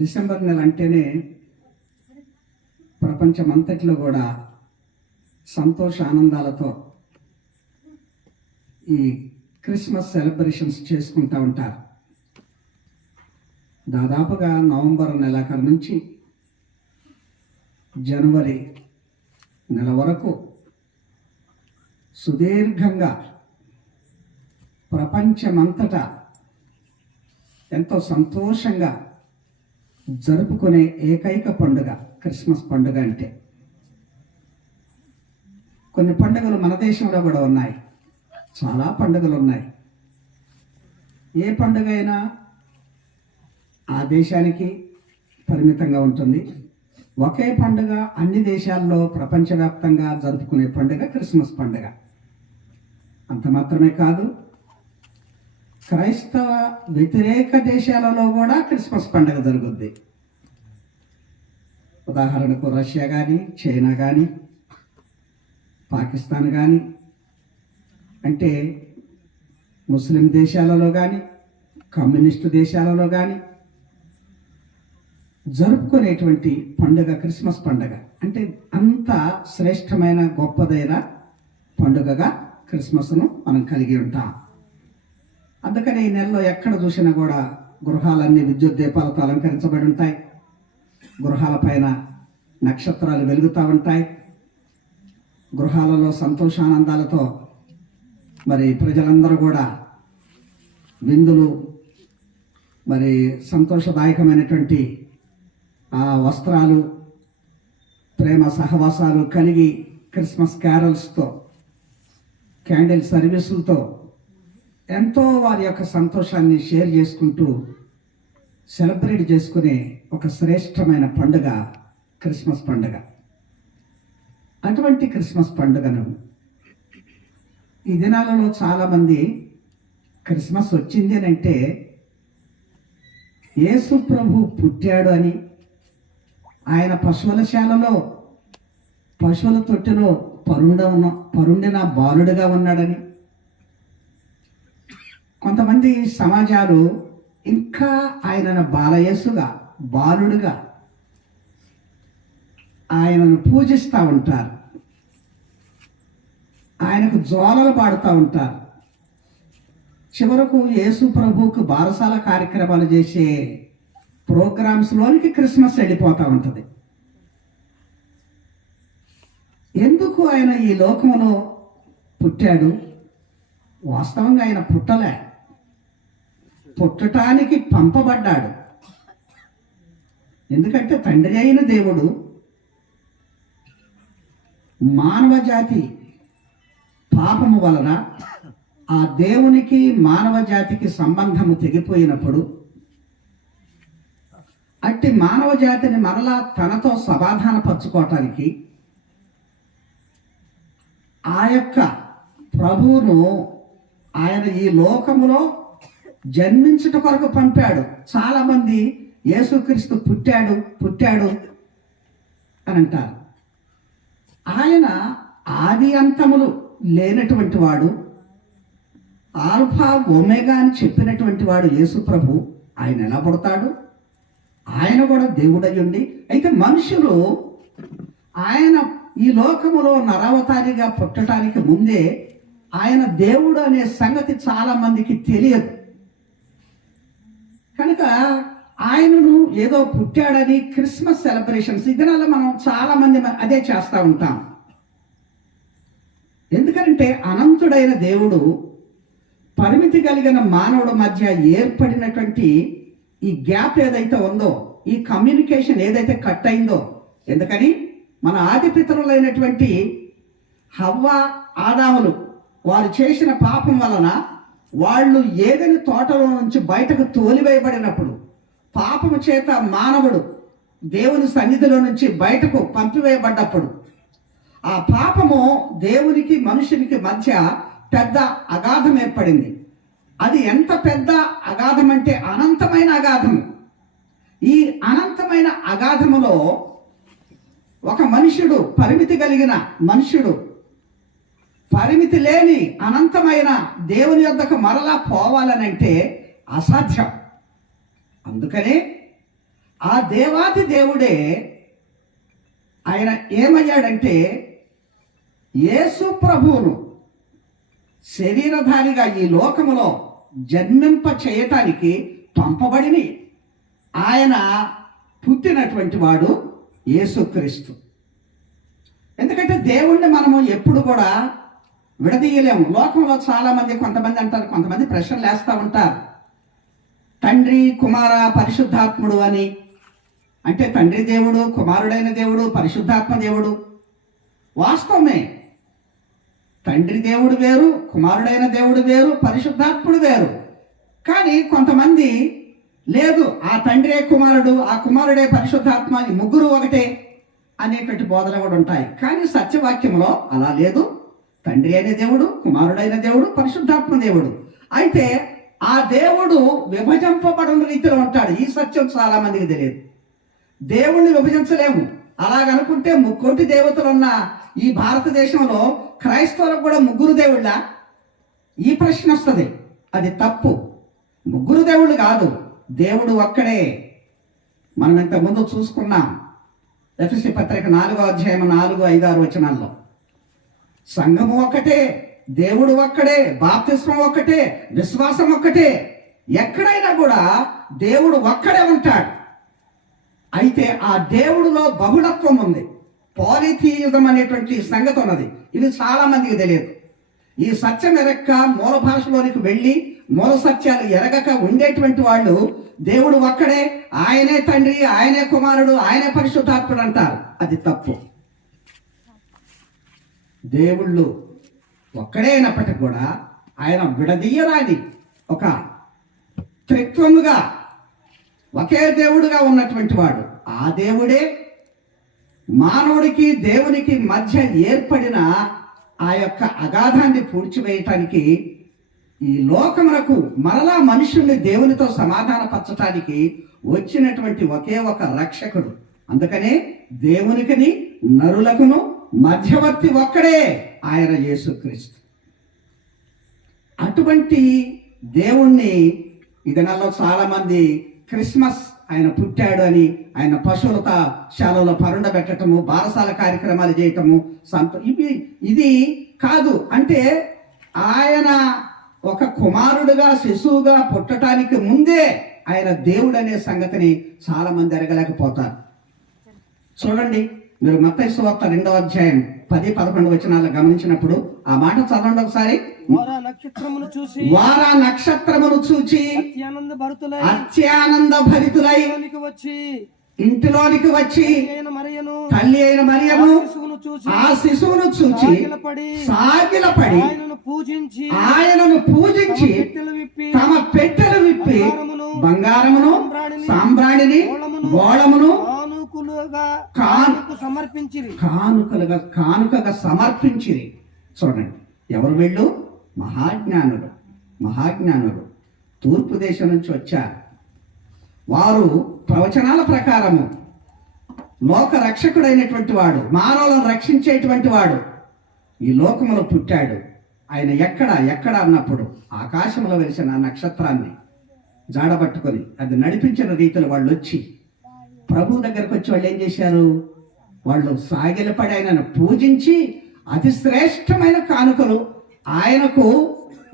December నెల అంటేనే ప్రపంచమంతటిలో కూడా సంతోష ఆనందాలతో ఈ క్రిస్మస్ సెలబ్రేషన్స్ చేసుకుంటూ ఉంటారు. దాదాపుగా నవంబర్ నెలాఖరు నుంచి జనవరి నెల వరకు సుదీర్ఘంగా ప్రపంచమంతటా ఎంతో సంతోషంగా జరుపుకునే ఏకైక పండుగ క్రిస్మస్ పండుగ. అంటే కొన్ని పండుగలు మన దేశంలో కూడా ఉన్నాయి, చాలా పండుగలు ఉన్నాయి. ఏ పండుగ అయినా ఆ దేశానికి పరిమితంగా ఉంటుంది. ఒకే పండుగ అన్ని దేశాల్లో ప్రపంచవ్యాప్తంగా జరుపుకునే పండుగ క్రిస్మస్ పండుగ. అంత మాత్రమే కాదు, క్రైస్తవ వ్యతిరేక దేశాలలో కూడా క్రిస్మస్ పండుగ జరుగుద్ది. ఉదాహరణకు రష్యా కానీ, చైనా కానీ, పాకిస్తాన్ కానీ, అంటే ముస్లిం దేశాలలో కానీ, కమ్యూనిస్టు దేశాలలో కానీ జరుపుకునేటువంటి పండుగ క్రిస్మస్ పండుగ. అంటే అంత శ్రేష్టమైన గొప్పదైన పండుగగా క్రిస్మస్ను మనం కలిగి ఉంటాం. అందుకని ఈ నెలలో ఎక్కడ చూసినా కూడా గృహాలన్నీ విద్యుత్ దీపాలతో అలంకరించబడి ఉంటాయి. గృహాల పైన నక్షత్రాలు వెలుగుతూ ఉంటాయి. గృహాలలో సంతోషానందాలతో మరి ప్రజలందరూ కూడా విందులు, మరి సంతోషదాయకమైనటువంటి ఆ వస్త్రాలు, ప్రేమ సహవాసాలు కలిగి క్రిస్మస్ క్యారల్స్తో, క్యాండిల్ సర్వీసులతో ఎంతో వారి యొక్క సంతోషాన్ని షేర్ చేసుకుంటూ సెలబ్రేట్ చేసుకునే ఒక శ్రేష్టమైన పండుగ క్రిస్మస్ పండుగ. అటువంటి క్రిస్మస్ పండుగను ఈ దినాలలో చాలామంది క్రిస్మస్ వచ్చింది అని అంటే యేసు ప్రభు పుట్టాడు అని, ఆయన పశువుల శాలలో పశువుల తొట్టిలో పరుండిన బాలుడుగా ఉన్నాడని, కొంతమంది సమాజాలు ఇంకా ఆయనను బాలయేసుగా, బాలుడుగా ఆయనను పూజిస్తూ ఉంటారు, ఆయనకు జోలలు పాడుతూ ఉంటారు. చివరకు యేసు ప్రభువుకు బారసాల కార్యక్రమాలు చేసే ప్రోగ్రామ్స్లోనికి క్రిస్మస్ వెళ్ళిపోతూ ఉంటుంది. ఎందుకు ఆయన ఈ లోకంలో పుట్టాడు? వాస్తవంగా ఆయన పుట్టలే, పుట్టటానికి పంపబడ్డాడు. ఎందుకంటే తండ్రి అయిన దేవుడు మానవ జాతి పాపము వలన ఆ దేవునికి మానవ జాతికి సంబంధము తెగిపోయినప్పుడు అట్టి మానవ జాతిని మరలా తనతో సమాధానపరచుకోవటానికి ఆ యొక్క ప్రభువును ఆయన ఈ లోకములో జన్మించుట కొరకు పంపాడు. చాలామంది యేసుక్రీస్తు పుట్టాడు అని అంటారు. ఆయన ఆది అంతములు లేనటువంటి వాడు, ఆల్ఫా ఒమేగా అని చెప్పినటువంటి వాడు యేసు ప్రభు. ఆయన ఎలా పుడతాడు? ఆయన కూడా దేవుడయ్యుండి, అయితే మనుషులు ఆయన ఈ లోకములో నరావతారిగా పుట్టడానికి ముందే ఆయన దేవుడు అనే సంగతి చాలా మందికి తెలియదు. కనుక ఆయనను ఏదో పుట్టాడని క్రిస్మస్ సెలబ్రేషన్స్ ఈ దినాల్లో మనం చాలా మంది అదే చేస్తూ ఉంటాం. ఎందుకంటే అనంతుడైన దేవుడు పరిమితి కలిగిన మానవుడి మధ్య ఏర్పడినటువంటి ఈ గ్యాప్ ఏదైతే ఉందో, ఈ కమ్యూనికేషన్ ఏదైతే కట్ అయిందో, ఎందుకని మన ఆది పితరులైనటువంటి హవ్వ, ఆదాములు వారు చేసిన పాపం వలన వాళ్ళు ఏదైనా తోటలో నుంచి బయటకు తోలివేయబడినప్పుడు, పాపము చేత మానవుడు దేవుని సన్నిధిలో నుంచి బయటకు పంపివేయబడ్డప్పుడు ఆ పాపము దేవునికి మనుషునికి మధ్య పెద్ద అగాధం ఏర్పడింది. అది ఎంత పెద్ద అగాధం అంటే అనంతమైన అగాధము. ఈ అనంతమైన అగాధములో ఒక మనుషుడు, పరిమితి కలిగిన మనుషుడు, పరిమితి లేని అనంతమైన దేవుని యొద్దకు మరలా పోవాలనంటే అసాధ్యం. అందుకనే ఆ దేవాది దేవుడే ఆయన ఏమయ్యాడంటే యేసు ప్రభువును శరీరధారిగా ఈ లోకములో జన్మింప చేయటానికి పంపబడిని ఆయన పుట్టినటువంటి వాడు యేసుక్రీస్తు. ఎందుకంటే దేవుణ్ణి మనము ఎప్పుడు కూడా విడదీయలేము. లోకంలో చాలా మంది, కొంతమంది అంటారు, కొంతమంది ప్రశ్నలు వేస్తూ ఉంటారు, తండ్రి కుమార పరిశుద్ధాత్ముడు అని. అంటే తండ్రి దేవుడు, కుమారుడైన దేవుడు, పరిశుద్ధాత్మ దేవుడు. వాస్తవమే, తండ్రి దేవుడు వేరు, కుమారుడైన దేవుడు వేరు, పరిశుద్ధాత్ముడు వేరు. కానీ కొంతమంది లేదు, ఆ తండ్రే కుమారుడు, ఆ కుమారుడే పరిశుద్ధాత్మ, ఈ ముగ్గురు ఒకటే అనేటువంటి బోధనలు కూడా ఉంటాయి. కానీ సత్యవాక్యంలో అలా లేదు. తండ్రి అయిన దేవుడు, కుమారుడైన దేవుడు, పరిశుద్ధాత్మ దేవుడు. అయితే ఆ దేవుడు విభజింపబడిన రీతిలో ఉంటాడు. ఈ సత్యం చాలా మందికి తెలియదు. దేవుణ్ణి విభజించలేము. అలాగనుకుంటే 3 కోటి దేవతలు ఉన్న ఈ భారతదేశంలో క్రైస్తవులకు కూడా 3 దేవుళ్ళ? ఈ ప్రశ్న వస్తుంది. అది తప్పు. 3 దేవుళ్ళు కాదు, దేవుడు ఒక్కడే. మనం ఇంతకుముందు చూసుకున్నాం ఎఫెసీ పత్రిక 4వ అధ్యాయం 4, 5, 6 వచనాల్లో. సంఘము ఒక్కటే, దేవుడు ఒక్కడే, బాప్తిస్మం ఒక్కటే, విశ్వాసం ఒక్కటే. ఎక్కడైనా కూడా దేవుడు ఒక్కడే ఉంటాడు. అయితే ఆ దేవుడిలో బహుళత్వం ఉంది. పాలిథియిజం అనేటువంటి సంగతి ఉన్నది. ఇది చాలా మందికి తెలియదు. ఈ సత్యం ఎరక్క మూల భాషలోనికి వెళ్ళి మూల సత్యాలు ఎరగక ఉండేటువంటి వాళ్ళు దేవుడు ఒక్కడే, ఆయనే తండ్రి, ఆయనే కుమారుడు, ఆయనే పరిశుద్ధాత్ముడు అంటారు. అది తప్పు. దేవుళ్ళు ఒక్కడే అయినప్పటికీ కూడా ఆయన విడదీయరాని ఒక త్రిత్వముగా ఒకే దేవుడుగా ఉన్నటువంటి వాడు. ఆ దేవుడే మానవుడికి దేవునికి మధ్య ఏర్పడిన ఆ యొక్క అగాధాన్ని పూడ్చివేయటానికి, ఈ లోకమునకు మరలా మనుషుల్ని దేవునితో సమాధానపరచటానికి వచ్చినటువంటి ఒకే ఒక రక్షకుడు. అందుకనే దేవునికిని నరులకును మధ్యవర్తి ఒక్కడే, ఆయన యేసుక్రీస్తు. అటువంటి దేవుణ్ణి ఈ దినాల్లో చాలా మంది క్రిస్మస్ ఆయన పుట్టాడు అని ఆయన పశువుల శాలలో పరుండబెట్టడము, బారసాల కార్యక్రమాలు చేయటము, ఇది కాదు. అంటే ఆయన ఒక కుమారుడుగా శిశువుగా పుట్టడానికి ముందే ఆయన దేవుడు అనే సంగతిని చాలా మంది ఎరగలేకపోతారు. చూడండి, మీరు మత్తయి సువార్త 2వ అధ్యాయం 10, 11 వచనాలు గమనించినప్పుడు ఆ మాట చదవండి ఒకసారి. వారా నక్షత్రమును చూచి అత్యానంద భరితులై ఇంటిలోనికి వచ్చి తల్లి అయిన మరియను ఆ శిశువును చూచి సాగిలపడి ఆయనను పూజించి తమ పెట్టెలు విప్పి బంగారమును, సాంబ్రాణిని, గోళమును కానుకగా సమర్పించిరి. చూడండి, ఎవరు వీళ్ళు? మహాజ్ఞానులు తూర్పు దేశం నుంచి వచ్చారు. వారు ప్రవచనాల ప్రకారము లోక రక్షకుడైనటువంటి వాడు, మానవులను రక్షించేటువంటి వాడు ఈ లోకములో పుట్టాడు. ఆయన ఎక్కడ అన్నప్పుడు ఆకాశంలో వెలిసిన ఆ నక్షత్రాన్ని జాడబట్టుకొని అది నడిపించిన రీతిలో వాళ్ళు వచ్చి ప్రభు దగ్గరకు వచ్చి వాళ్ళు ఏం చేశారు? వాళ్ళు సాగిలపడి ఆయనను పూజించి అతి శ్రేష్టమైన కానుకలు, ఆయనకు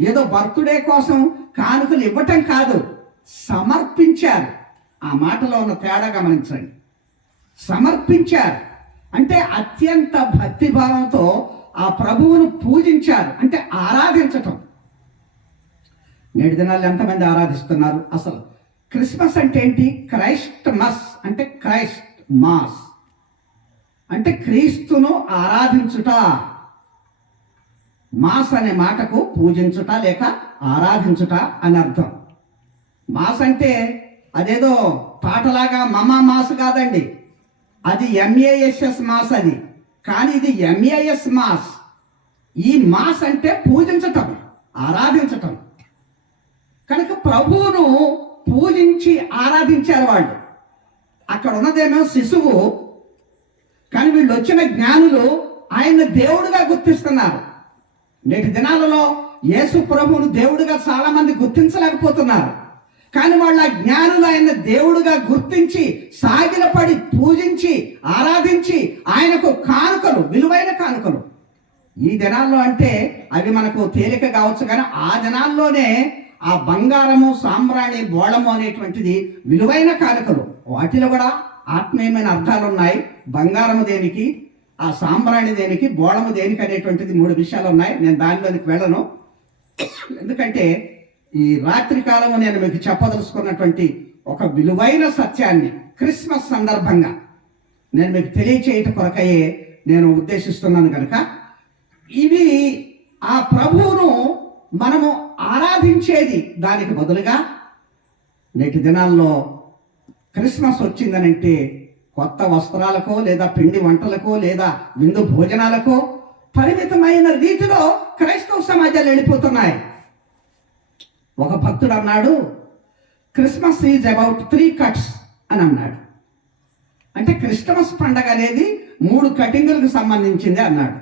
ఏదో బర్త్డే కోసం కానుకలు ఇవ్వటం కాదు, సమర్పించారు. ఆ మాటలో ఉన్న తేడా గమనించండి. సమర్పించారు అంటే అత్యంత భక్తిభావంతో ఆ ప్రభువును పూజించారు, అంటే ఆరాధించటం. నేటి దినాల్లో ఎంతమంది ఆరాధిస్తున్నారు? అసలు క్రిస్మస్ అంటే ఏంటి? క్రైస్ట్ మస్ అంటే క్రైస్ట్ మాస్ అంటే క్రీస్తును ఆరాధించుట. మాస్ అనే మాటకు పూజించుట లేక ఆరాధించుట అని అర్థం. మాస్ అంటే అదేదో పాటలాగా మమ మాస్ కాదండి, అది MASS మాస్ అది. కానీ ఇది MAS మాస్. ఈ మాస్ అంటే పూజించటం, ఆరాధించటం. కనుక ప్రభువును పూజించి ఆరాధించారు వాళ్ళు. అక్కడ ఉన్నదేమో శిశువు, కానీ వీళ్ళు వచ్చిన జ్ఞానులు ఆయన దేవుడుగా గుర్తిస్తున్నారు. నేటి దినాలలో యేసు ప్రభువును దేవుడిగా చాలా మంది గుర్తించలేకపోతున్నారు. కానీ వాళ్ళ జ్ఞానులు ఆయన దేవుడుగా గుర్తించి సాగిలపడి పూజించి ఆరాధించి ఆయనకు కానుకలు, విలువైన కానుకలు. ఈ దినాల్లో అంటే అవి మనకు తేలిక కావచ్చు, కానీ ఆ దినాల్లోనే ఆ బంగారము, సాంబ్రాణి, బోళము అనేటువంటిది విలువైన కానుకలు. వాటిలో కూడా ఆత్మీయమైన అర్థాలు ఉన్నాయి. బంగారము దేనికి, ఆ సాంబ్రాణి దేనికి, బోళము దేనికి అనేటువంటిది 3 విషయాలు ఉన్నాయి. నేను దానిలోనికి వెళ్ళను, ఎందుకంటే ఈ రాత్రి కాలము నేను మీకు చెప్పదలుచుకున్నటువంటి ఒక విలువైన సత్యాన్ని క్రిస్మస్ సందర్భంగా నేను మీకు తెలియచేయటం కొరకయే నేను ఉద్దేశిస్తున్నాను కనుక, ఇవి ఆ ప్రభువును మనము ఆరాధించేది. దానికి బదులుగా నేటి దినాల్లో క్రిస్మస్ వచ్చిందనంటే కొత్త వస్త్రాలకో లేదా పిండి వంటలకో లేదా విందు భోజనాలకో పరిమితమైన రీతిలో క్రైస్తవ సమాజాలు వెళ్ళిపోతున్నాయి. ఒక భక్తుడు అన్నాడు, క్రిస్మస్ ఈజ్ అబౌట్ 3 cuts అని అన్నాడు. అంటే క్రిస్మస్ పండగ అనేది 3 కటింగులకు సంబంధించింది అన్నాడు.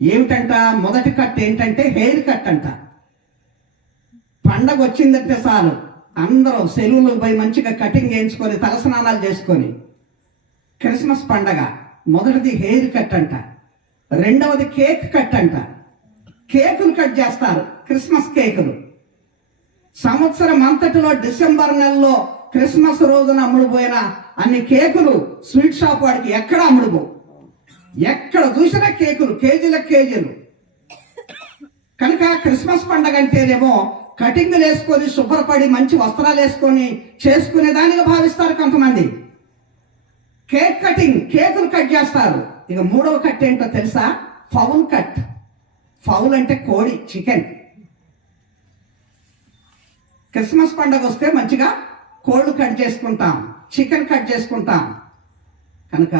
ఏమిటంట? మొదటి కట్ ఏంటంటే హెయిర్ కట్ అంట. పండగ వచ్చిందంటే చాలు అందరూ సెలూన్లకు పోయి మంచిగా కటింగ్ చేయించుకొని తలస్నానాలు చేసుకొని, క్రిస్మస్ పండగ మొదటిది హెయిర్ కట్ అంట. రెండవది కేక్ కట్ అంట. కేకులు కట్ చేస్తారు, క్రిస్మస్ కేకులు. సంవత్సరం అంతటిలో డిసెంబర్ నెలలో క్రిస్మస్ రోజున అమ్ముడుపోయిన అన్ని కేకులు స్వీట్ షాప్ వాడికి ఎక్కడ అమ్ముడుపో, ఎక్కడ చూసినా కేకులు, కేజీలు. కనుక క్రిస్మస్ పండగ అంటేనేమో కటింగ్లు వేసుకొని శుభ్రపడి మంచి వస్త్రాలు వేసుకొని చేసుకునే దానిగా భావిస్తారు కొంతమంది. కేక్ కటింగ్, కేకులు కట్ చేస్తారు. ఇక 3వ కట్ ఏంటో తెలుసా? Foul cut. ఫౌల్ అంటే కోడి, చికెన్. క్రిస్మస్ పండగ వస్తే మంచిగా కోళ్ళు కట్ చేసుకుంటాం, చికెన్ కట్ చేసుకుంటాం. కనుక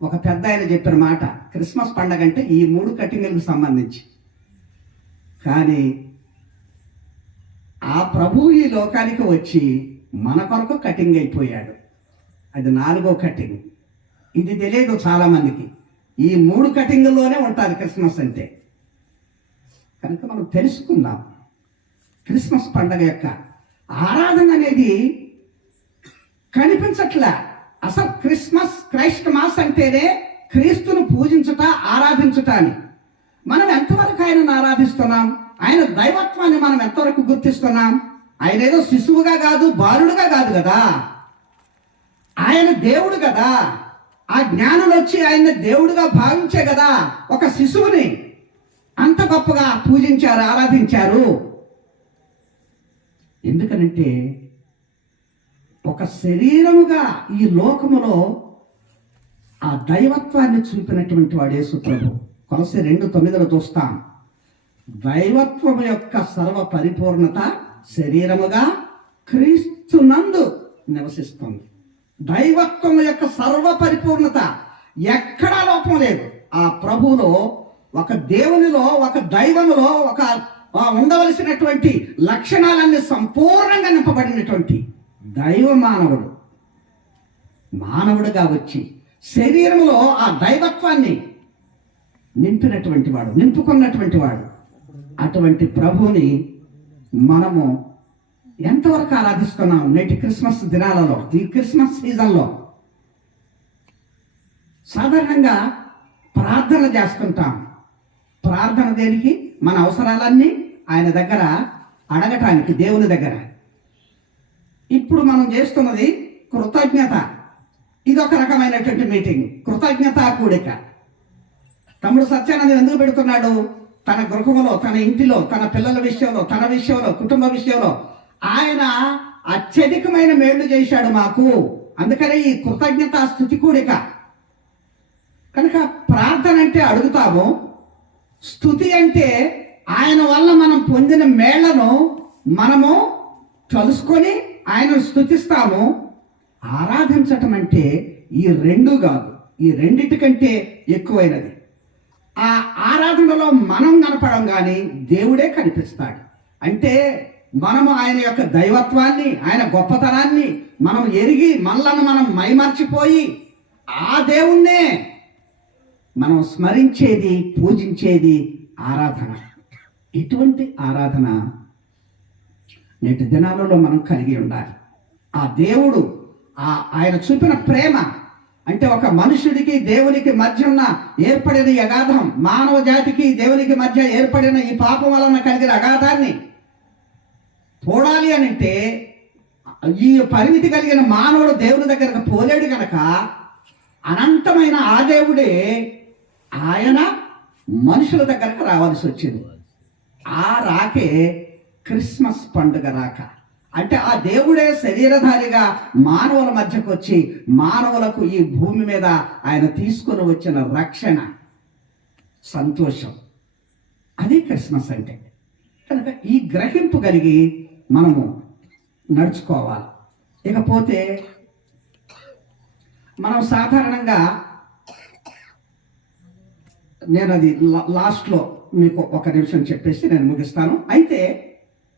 ఒక పెద్ద ఆయన చెప్పిన మాట, క్రిస్మస్ పండగ అంటే ఈ 3 కటింగ్లకు సంబంధించి. కానీ ఆ ప్రభువు ఈ లోకానికి వచ్చి మన కొరకు కటింగ్ అయిపోయాడు. అది 4వ కటింగ్. ఇది తెలియదు చాలా మందికి. ఈ 3 కటింగ్లోనే ఉంటారు క్రిస్మస్ అంటే. కనుక మనం తెలుసుకుందాం, క్రిస్మస్ పండగ యొక్క ఆరాధన అనేది కనిపించట్లే. అసలు క్రైస్ట్ మాస్ అంటేనే క్రీస్తును పూజించుట, ఆరాధించుట అని. మనం ఎంతవరకు ఆయనను ఆరాధిస్తున్నాం? ఆయన దైవత్వాన్ని మనం ఎంతవరకు గుర్తిస్తున్నాం? ఆయన ఏదో శిశువుగా కాదు, బాలుడుగా కాదు కదా, ఆయన దేవుడు కదా. ఆ జ్ఞానులు వచ్చి ఆయన దేవుడుగా భావించే కదా ఒక శిశువుని అంత గొప్పగా పూజించారు, ఆరాధించారు. ఎందుకనంటే ఒక శరీరముగా ఈ లోకములో ఆ దైవత్వాన్ని చూపినటువంటి వాడు యేసు ప్రభు. కొలస్సీ 2:9 చూస్తాం. దైవత్వము యొక్క సర్వ పరిపూర్ణత శరీరముగా క్రీస్తునందు నివసిస్తుంది. దైవత్వము యొక్క సర్వ పరిపూర్ణత ఎక్కడా లోపం లేదు. ఆ ప్రభువులో, ఒక దేవునిలో, ఒక దైవములో ఒక ఉండవలసినటువంటి లక్షణాలన్నీ సంపూర్ణంగా నింపబడినటువంటి దైవ మానవుడుగా వచ్చి శరీరములో ఆ దైవత్వాన్ని నింపినటువంటి వాడు, నింపుకున్నటువంటి వాడు. అటువంటి ప్రభువుని మనము ఎంతవరకు ఆరాధిస్తున్నాం నేటి క్రిస్మస్ దినాలలో, ఈ క్రిస్మస్ సీజన్లో? సాధారణంగా ప్రార్థన చేస్తుంటాం. ప్రార్థన దేనికి? మన అవసరాలన్నీ ఆయన దగ్గర అడగటానికి, దేవుని దగ్గర. ఇప్పుడు మనం చేస్తున్నది కృతజ్ఞత. ఇదొక రకమైనటువంటి మీటింగ్, కృతజ్ఞత కూడిక. తమ్ముడు సత్యానంద ఎందుకు పెడుతున్నాడు? తన గృహంలో, తన ఇంటిలో, తన పిల్లల విషయంలో, తన విషయంలో, కుటుంబ విషయంలో ఆయన అత్యధికమైన మేళ్లు చేశాడు మాకు. అందుకనే ఈ కృతజ్ఞత స్తుతి కూడిక. కనుక ప్రార్థన అంటే అడుగుతాము, స్తుతి అంటే ఆయన వల్ల మనం పొందిన మేళ్లను మనము కలుసుకొని ఆయనను స్తుతిస్తాము. ఆరాధించటం అంటే ఈ 2 కాదు, ఈ 2 ఎక్కువైనది. ఆ ఆరాధనలో మనం కనపడం కానీ దేవుడే కనిపిస్తాడు. అంటే మనము ఆయన యొక్క దైవత్వాన్ని, ఆయన గొప్పతనాన్ని మనం ఎరిగి మనలను మనం మైమర్చిపోయి ఆ దేవుణ్ణే మనం స్మరించేది, పూజించేది ఆరాధన. ఇటువంటి ఆరాధన నేటి దినాలలో మనం కలిగి ఉండాలి. ఆ దేవుడు ఆయన చూపిన ప్రేమ అంటే ఒక మనుషుడికి దేవునికి మధ్య ఉన్న ఏర్పడిన ఈ అగాధం, మానవ జాతికి దేవునికి మధ్య ఏర్పడిన ఈ పాపం వలన కలిగిన అగాధాన్ని పోడాలి అని అంటే ఈ పరిమితి కలిగిన మానవుడు దేవుని దగ్గరకు పోలేడు గనక అనంతమైన ఆ దేవుడే ఆయన మనుషుల దగ్గరకు రావాల్సి వచ్చింది. ఆ రాకే క్రిస్మస్ పండుగ రాక. అంటే ఆ దేవుడే శరీరధారిగా మానవుల మధ్యకు వచ్చి మానవులకు ఈ భూమి మీద ఆయన తీసుకొని వచ్చిన రక్షణ, సంతోషం, అది క్రిస్మస్ అంటే. కనుక ఈ గ్రహింపు కలిగి మనము నడుచుకోవాలి. ఇకపోతే మనం సాధారణంగా, నేను అది లాస్ట్లో మీకు ఒక నిమిషం చెప్పేసి నేను ముగిస్తాను. అయితే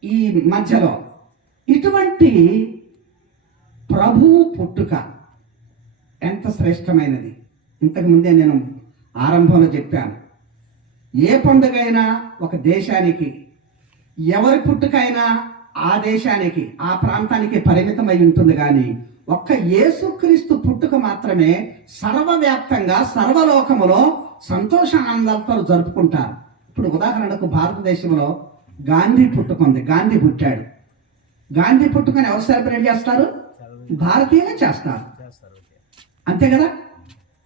ఈ మధ్యలో ఇటువంటి ప్రభువు పుట్టుక ఎంత శ్రేష్టమైనది. ఇంతకుముందే నేను ఆరంభంలో చెప్పాను, ఏ పండుగైనా ఒక దేశానికి, ఎవరి పుట్టుకైనా ఆ దేశానికి, ఆ ప్రాంతానికి పరిమితమై ఉంటుంది. కానీ ఒక్క యేసుక్రీస్తు పుట్టుక మాత్రమే సర్వవ్యాప్తంగా సర్వలోకములో సంతోషానందాలతో జరుపుకుంటారు. ఇప్పుడు ఉదాహరణకు భారతదేశంలో గాంధీ పుట్టుక ఉంది. గాంధీ పుట్టాడు. గాంధీ పుట్టుకని ఎవరు సెలబ్రేట్ చేస్తారు? భారతీయులే చేస్తారు, అంతే కదా.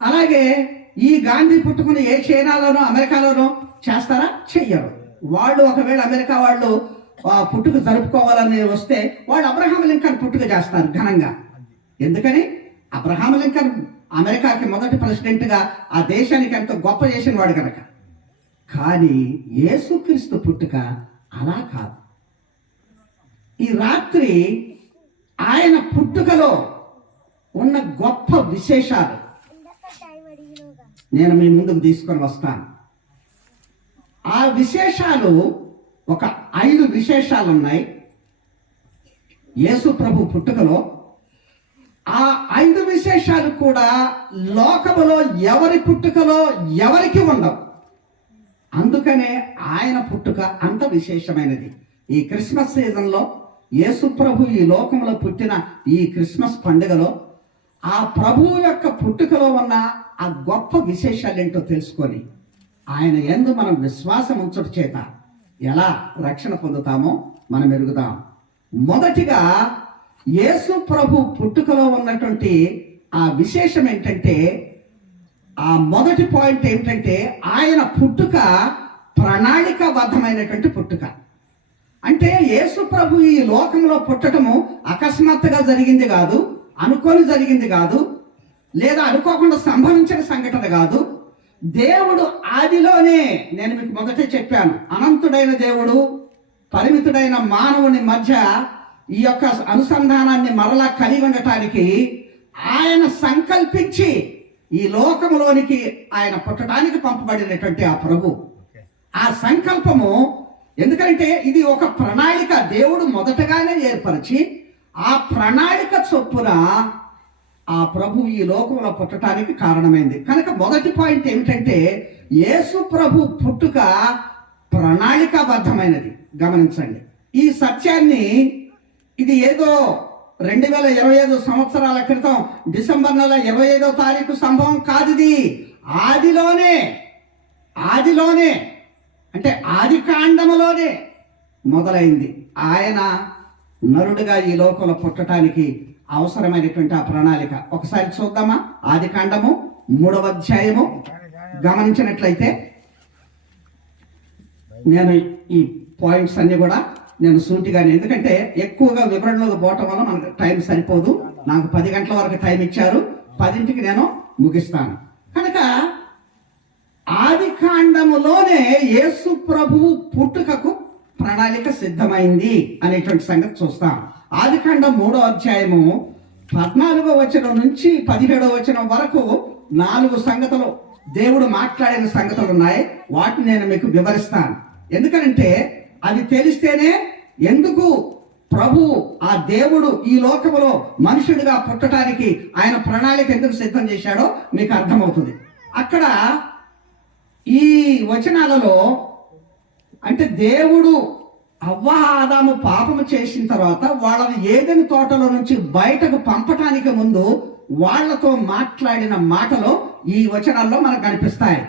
అలాగే ఈ గాంధీ పుట్టుకను ఏ చైనాలోనో అమెరికాలోనో చేస్తారా? చెయ్యరు. వాళ్ళు ఒకవేళ అమెరికా వాళ్ళు పుట్టుక జరుపుకోవాలని వస్తే వాళ్ళు అబ్రహాం లింకన్ పుట్టుక చేస్తారు ఘనంగా. ఎందుకని? అబ్రహాం లింకన్ అమెరికాకి మొదటి ప్రెసిడెంట్గా ఆ దేశానికి ఎంతో గొప్ప చేసిన వాడు కనుక. కానీ యేసుక్రీస్తు పుట్టుక అలా కాదు. ఈ రాత్రి ఆయన పుట్టుకలో ఉన్న గొప్ప విశేషాలు నేను మీ ముందుకు తీసుకొని వస్తాను. ఆ విశేషాలు ఒక 5 విశేషాలు ఉన్నాయి యేసు ప్రభు పుట్టుకలో. ఆ 5 విశేషాలు కూడా లోకములో ఎవరి పుట్టుకలో ఎవరికి ఉండవు. అందుకనే ఆయన పుట్టుక అంత విశేషమైనది. ఈ క్రిస్మస్ సీజన్లో యేసు ప్రభు ఈ లోకంలో పుట్టిన ఈ క్రిస్మస్ పండుగలో ఆ ప్రభువు యొక్క పుట్టుకలో ఉన్న ఆ గొప్ప విశేషాలు ఏంటో తెలుసుకొని ఆయన యందు మనం విశ్వాసం ఉంచుట చేత ఎలా రక్షణ పొందుతామో మనం ఎరుగుదాం. మొదటిగా యేసు ప్రభు పుట్టుకలో ఉన్నటువంటి ఆ విశేషం ఏంటంటే, ఆ మొదటి పాయింట్ ఏమిటంటే ఆయన పుట్టుక ప్రణాళికాబద్ధమైనటువంటి పుట్టుక. అంటే యేసు ప్రభు ఈ లోకంలో పుట్టడము అకస్మాత్తుగా జరిగింది కాదు, అనుకోని జరిగింది కాదు, లేదా అనుకోకుండా సంభవించిన సంఘటన కాదు. దేవుడు ఆదిలోనే, నేను మీకు మొదటే చెప్పాను, అనంతుడైన దేవుడు పరిమితుడైన మానవుని మధ్య ఈ యొక్క అనుసంధానాన్ని మరలా కలిగి ఉండటానికి ఆయన సంకల్పించి ఈ లోకములోనికి ఆయన పుట్టడానికి పంపబడినటువంటి ఆ ప్రభు. ఆ సంకల్పము ఎందుకంటే ఇది ఒక ప్రణాళిక దేవుడు మొదటగానే ఏర్పరిచి ఆ ప్రణాళిక చొప్పున ఆ ప్రభు ఈ లోకంలో పుట్టడానికి కారణమైంది. కనుక మొదటి పాయింట్ ఏమిటంటే యేసు ప్రభు పుట్టుక ప్రణాళికాబద్ధమైనది. గమనించండి ఈ సత్యాన్ని. ఇది ఏదో 2025 సంవత్సరాల క్రితం డిసెంబర్ నెల 25వ తారీఖు సంభవం కాదు. ఇది ఆదిలోనే అంటే ఆది కాండములోనే మొదలైంది. ఆయన నరుడుగా ఈ లోకంలో పుట్టడానికి అవసరమైనటువంటి ఆ ప్రణాళిక ఒకసారి చూద్దామా? ఆది కాండము 3వ అధ్యాయము గమనించినట్లయితే, నేను ఈ పాయింట్స్ అన్ని కూడా నేను సూటిగానే, ఎందుకంటే ఎక్కువగా వివరణలోకి పోవటం వల్ల మనకు టైం సరిపోదు. నాకు 10 గంటల వరకు టైం ఇచ్చారు, 10ంటికి నేను ముగిస్తాను. కనుక ఆది కాండములోనే యేసు ప్రభువు పుట్టుకకు ప్రణాళిక సిద్ధమైంది అనేటువంటి సంగతి చూస్తాం. ఆది కాండం 3వ అధ్యాయము 14వ వచనం నుంచి 17వ వచనం వరకు 4 సంగతులు దేవుడు మాట్లాడిన సంగతులు ఉన్నాయి. వాటిని నేను మీకు వివరిస్తాను. ఎందుకంటే అది తెలిస్తేనే ఎందుకు ప్రభు ఆ దేవుడు ఈ లోకములో మనుషుడిగా పుట్టడానికి ఆయన ప్రణాళిక ఎందుకు సిద్ధం చేశాడో మీకు అర్థమవుతుంది. అక్కడ ఈ వచనాలలో అంటే దేవుడు అవ్వ ఆదాము పాపము చేసిన తర్వాత వాళ్ళని ఏదెని తోటలో నుంచి బయటకు పంపటానికి ముందు వాళ్లతో మాట్లాడిన మాటలు ఈ వచనాల్లో మనకు కనిపిస్తాయి.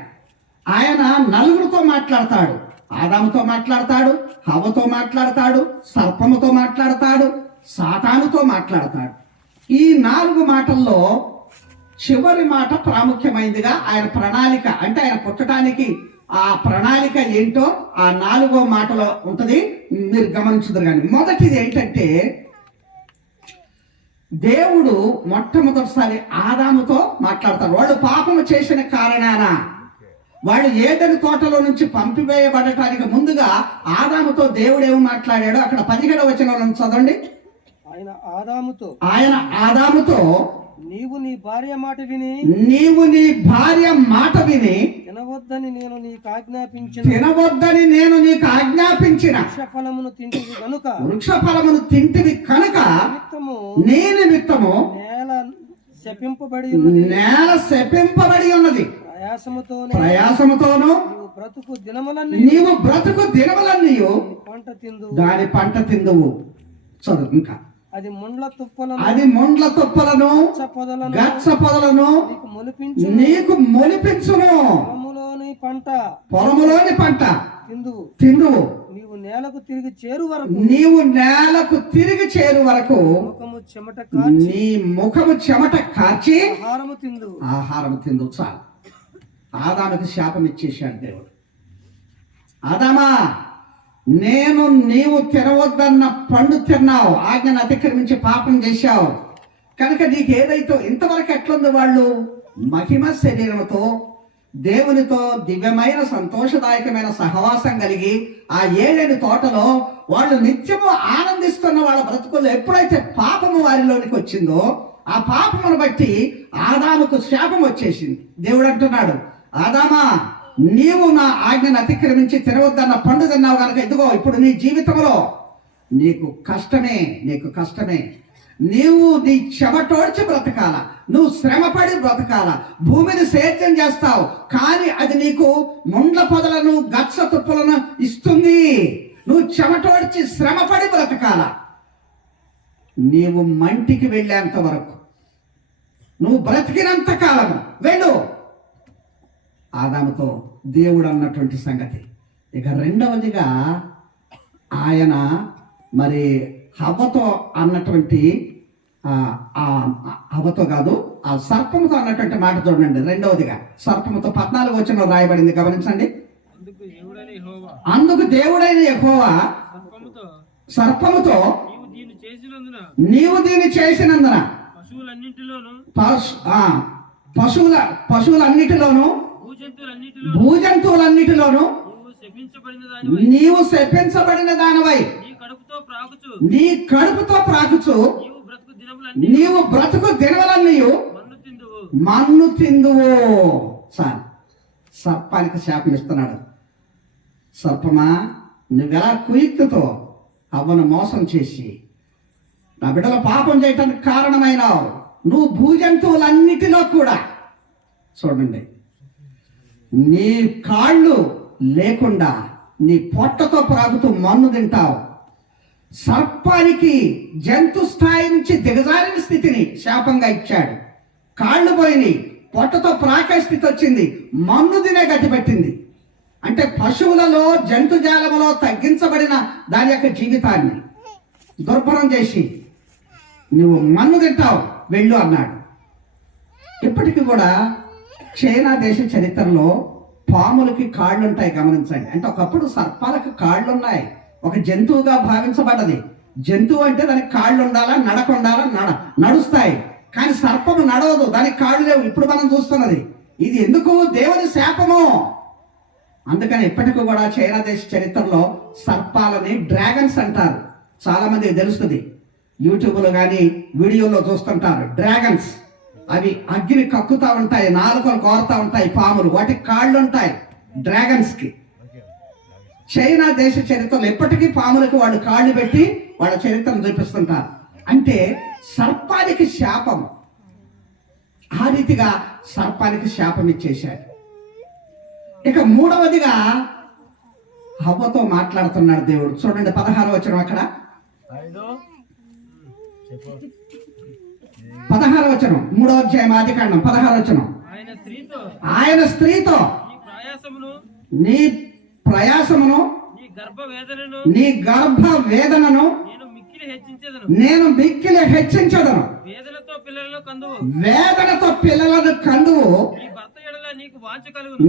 ఆయన నలుగురితో మాట్లాడతాడు. ఆదాముతో మాట్లాడతాడు, హవ్వతో మాట్లాడతాడు, సర్పముతో మాట్లాడతాడు, సాతానుతో మాట్లాడతాడు. ఈ 4 మాటల్లో చివరి మాట ప్రాముఖ్యమైనదిగా ఆయన ప్రణాళిక, అంటే ఆయన పుట్టడానికి ఆ ప్రణాళిక ఏంటో ఆ 4వ మాటలో ఉంటది, మీరు గమనించుదురు. కానీ మొదటిది ఏంటంటే, దేవుడు మొట్టమొదటిసారి ఆదాముతో మాట్లాడతాడు. వాళ్ళు పాపము చేసిన కారణాన వాళ్ళు ఏదెని తోటలో నుంచి పంపివేయబడటానికి ముందుగా ఆదాముతో దేవుడు ఏమి మాట్లాడాడో అక్కడ 17వ వచనంలో చదవండి. ఆయన ఆదాముతో నీవు నీ భార్య మాట విని తినవద్దని నేను నీకు ఆజ్ఞాపించిన వృక్ష ఫలమును తింటివి కనుక నీ నిమిత్తము నేల శపింపబడి ఉన్నది. ప్రయాసముతోను నీవు బ్రతుకు దినములన్నీ దాని పంట తిందువు. చదువు ఇంకా. అది ముండ్ల తుప్పలను గచ్చ పొదలను నీకు మొలిపించును. పొలములోని పంట తిందువు. నీవు నేలకు తిరిగి చేరు వరకు నీ ముఖము చెమట కార్చి ఆహారము తిందువు. చాలు. ఆదాముకి శాపం ఇచ్చేశాడు దేవుడు. ఆదామా, నీవు తినవద్దన్న పండు తిన్నావు, ఆజ్ఞను అతిక్రమించి పాపం చేశావు కనుక నీకు ఏదైతే ఇంతవరకు ఎట్లుంది, వాళ్ళు మహిమ శరీరంతో దేవునితో దివ్యమైన సంతోషదాయకమైన సహవాసం కలిగి ఆ ఏడేని తోటలో వాళ్ళు నిత్యము ఆనందిస్తున్న వాళ్ళ బ్రతుకుల్లో ఎప్పుడైతే పాపము వారిలోనికి వచ్చిందో ఆ పాపమును బట్టి ఆదాముకు శాపం వచ్చేసింది. దేవుడు అంటున్నాడు, ఆదామా, నీవు నా ఆజ్ఞను అతిక్రమించి తినవద్దన్న పండు తిన్నావు కనుక ఇదిగో ఇప్పుడు నీ జీవితంలో నీకు కష్టమే. నీవు నీ చెమటోడ్చి బ్రతకాల, నువ్వు శ్రమపడి బ్రతకాల, భూమిని సేద్యం చేస్తావు, కానీ అది నీకు ముండ్ల పొదలను గచ్చ తుప్పలను ఇస్తుంది. నువ్వు చెమటోడ్చి శ్రమపడి బ్రతకాల. నీవు మంటికి వెళ్ళేంత వరకు, నువ్వు బ్రతికినంత కాలము వెళ్ళు. ఆదాముతో దేవుడు అన్నటువంటి సంగతి. ఇక రెండవదిగా ఆయన మరి హవ్వతో అన్నటువంటి హవ్వతో కాదు, ఆ సర్పముతో అన్నటువంటి మాట చూడండి. రెండవదిగా సర్పముతో 14వ వచనంలో రాయబడింది, గమనించండి. అందుకు దేవుడైన యెహోవా సర్పముతో నీవు దీన్ని చేసినందున పశువులన్నిటిలోను భూజంతువులన్నిటిలోను నీవు శపించబడిన దానవై నీ కడుపుతో ప్రాకుచు నీవు బ్రతుకు దినములన్నీ మన్ను తిందువు. సార్, సర్పానికి శాపం ఇస్తున్నాడు. సర్పమా, నువ్వెలా కుయుక్తితో అవ్వను మోసం చేసి నా బిడ్డల పాపం చేయటానికి కారణమైనావు. నువ్వు భూజంతువులన్నిటిలో కూడా చూడండి, నీ కాళ్ళు లేకుండా నీ పొట్టతో ప్రాగుతూ మన్ను తింటావు. సర్పానికి జంతు స్థాయి నుంచి దిగజారిన స్థితిని శాపంగా ఇచ్చాడు. కాళ్ళు పోయినాయి, పొట్టతో ప్రాకే స్థితి వచ్చింది, మన్ను తినే గతి పెట్టింది. అంటే పశువులలో జంతుజాలములో తగ్గించబడిన దాని యొక్క జీవితాన్ని దుర్భరం చేసి నువ్వు మన్ను తింటావు, వెళ్ళు అన్నాడు. ఇప్పటికీ కూడా చైనా దేశ చరిత్రలో పాములకి కాళ్ళు ఉంటాయి, గమనించండి. అంటే ఒకప్పుడు సర్పాలకు కాళ్ళు ఉన్నాయి, ఒక జంతువుగా భావించబడ్డది. జంతువు అంటే దానికి కాళ్ళు ఉండాలా, నడక ఉండాలా, నడుస్తాయి. కానీ సర్పము నడవదు, దానికి కాళ్ళు లేవు. ఇప్పుడు మనం చూస్తున్నది ఇది ఎందుకు? దేవుని శాపము. అందుకని ఇప్పటికీ కూడా చైనా దేశ చరిత్రలో సర్పాలని డ్రాగన్స్ అంటారు. చాలా మందికి తెలుస్తుంది, యూట్యూబ్లో కానీ వీడియోలో చూస్తుంటారు. డ్రాగన్స్ అవి అగ్ని కక్కుతా ఉంటాయి, నాలుకలు కోరుతా ఉంటాయి పాములు, వాటికి కాళ్ళు ఉంటాయి డ్రాగన్స్ కి. చైనా దేశ చరిత్రలో ఎప్పటికీ పాములకు వాళ్ళు కాళ్ళు పెట్టి వాళ్ళ చరిత్రను చూపిస్తుంటారు. అంటే సర్పానికి శాపం, ఆ రీతిగా సర్పానికి శాపం ఇచ్చేశాడు. ఇక మూడవదిగా హవ్వతో మాట్లాడుతున్నాడు దేవుడు. చూడండి 16వ వచనం, అక్కడ 16వ వచనం, 3వ అధ్యాయం ఆదికాండం 16వ వచనం. ఆయన స్త్రీతో నీ ప్రయాసమును నీ గర్భ వేదనను నేను మిక్కిలి హెచ్చించదను, వేదనతో పిల్లలను కందువు,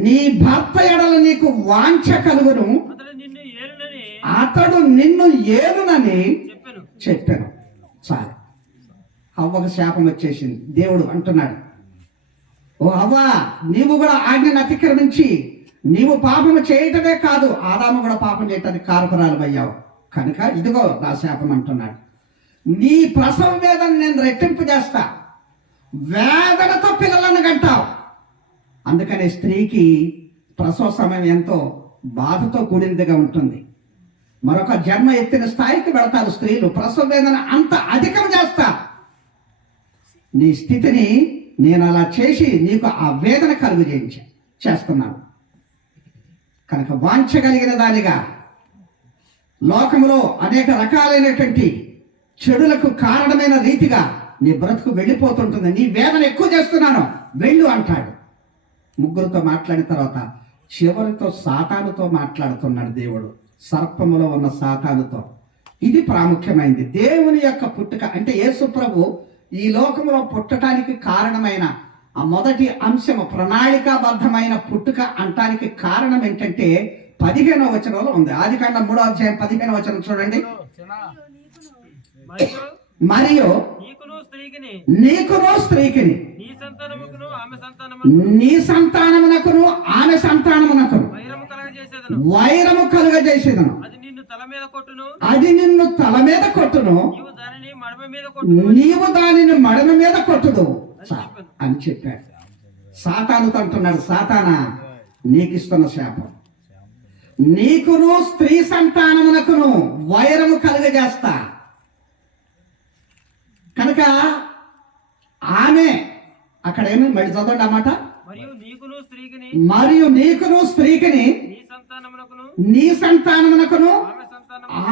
నీ భర్త ఎడల నీకు వాంఛ కలుగును, అతడు నిన్ను ఏలునని చెప్పాను. చాలు, హవ్వకు శాపం వచ్చేసింది. దేవుడు అంటున్నాడు, ఓ హవ్వ, నీవు కూడా ఆజ్ఞను అతిక్రమించి నీవు పాపము చేయటమే కాదు, ఆదాము కూడా పాపం చేయటానికి కారకురాలు అయ్యావు కనుక ఇదిగో నా శాపం అంటున్నాడు. నీ ప్రసవ వేదన నేను రెట్టింపు చేస్తా, వేదనతో పిల్లలను కంటావు. అందుకనే స్త్రీకి ప్రసవ సమయం ఎంతో బాధతో కూడినదిగా ఉంటుంది. మరొక జన్మ ఎత్తిన స్థాయికి వెళతారు స్త్రీలు. ప్రసవ వేదన అంత అధికం చేస్తా. నీ స్థితిని నేను అలా చేసి నీకు ఆ వేదన కలుగు చేస్తున్నాను కనుక వాంఛగలిగిన దానిగా లోకములో అనేక రకాలైనటువంటి చెడులకు కారణమైన రీతిగా నీ బ్రతుకు వెళ్ళిపోతుంటుంది. నీ వేదన ఎక్కువ చేస్తున్నాను, వెళ్ళు అంటాడు. ముగ్గురితో మాట్లాడిన తర్వాత చివరితో సాతానుతో మాట్లాడుతున్నాడు దేవుడు, సర్పములో ఉన్న సాతానుతో. ఇది ప్రాముఖ్యమైనది. దేవుని యొక్క పుట్టుక అంటే యేసు ప్రభు ఈ లోకంలో పుట్టడానికి కారణమైన ఆ మొదటి అంశము, ప్రణాళికాబద్ధమైన పుట్టుక అంటానికి కారణం ఏంటంటే 15వ వచనంలో ఉంది. ఆదికాండం 3వ అధ్యాయం 15వ వచనం చూడండి. మరియు నీకును స్త్రీకిని నీ సంతానమునకును ఆమె సంతానమునకును వైరము కలుగజేసేదను, అది నిన్ను తల మీద కొట్టును, నీవు దానిని మడమ మీద కొట్టుదు అని చెప్పాడు. సాతానుతో అంటున్నాడు, సాతానా నీకిస్తున్న శాపం, నీకును స్త్రీ సంతానమునకును వైరము కలుగజేస్తా. కనుక ఆమె అక్కడ ఏమి మళ్ళీ చదవండి అన్నమాట. మరియు నీకును స్త్రీకిని నీ సంతానమునకును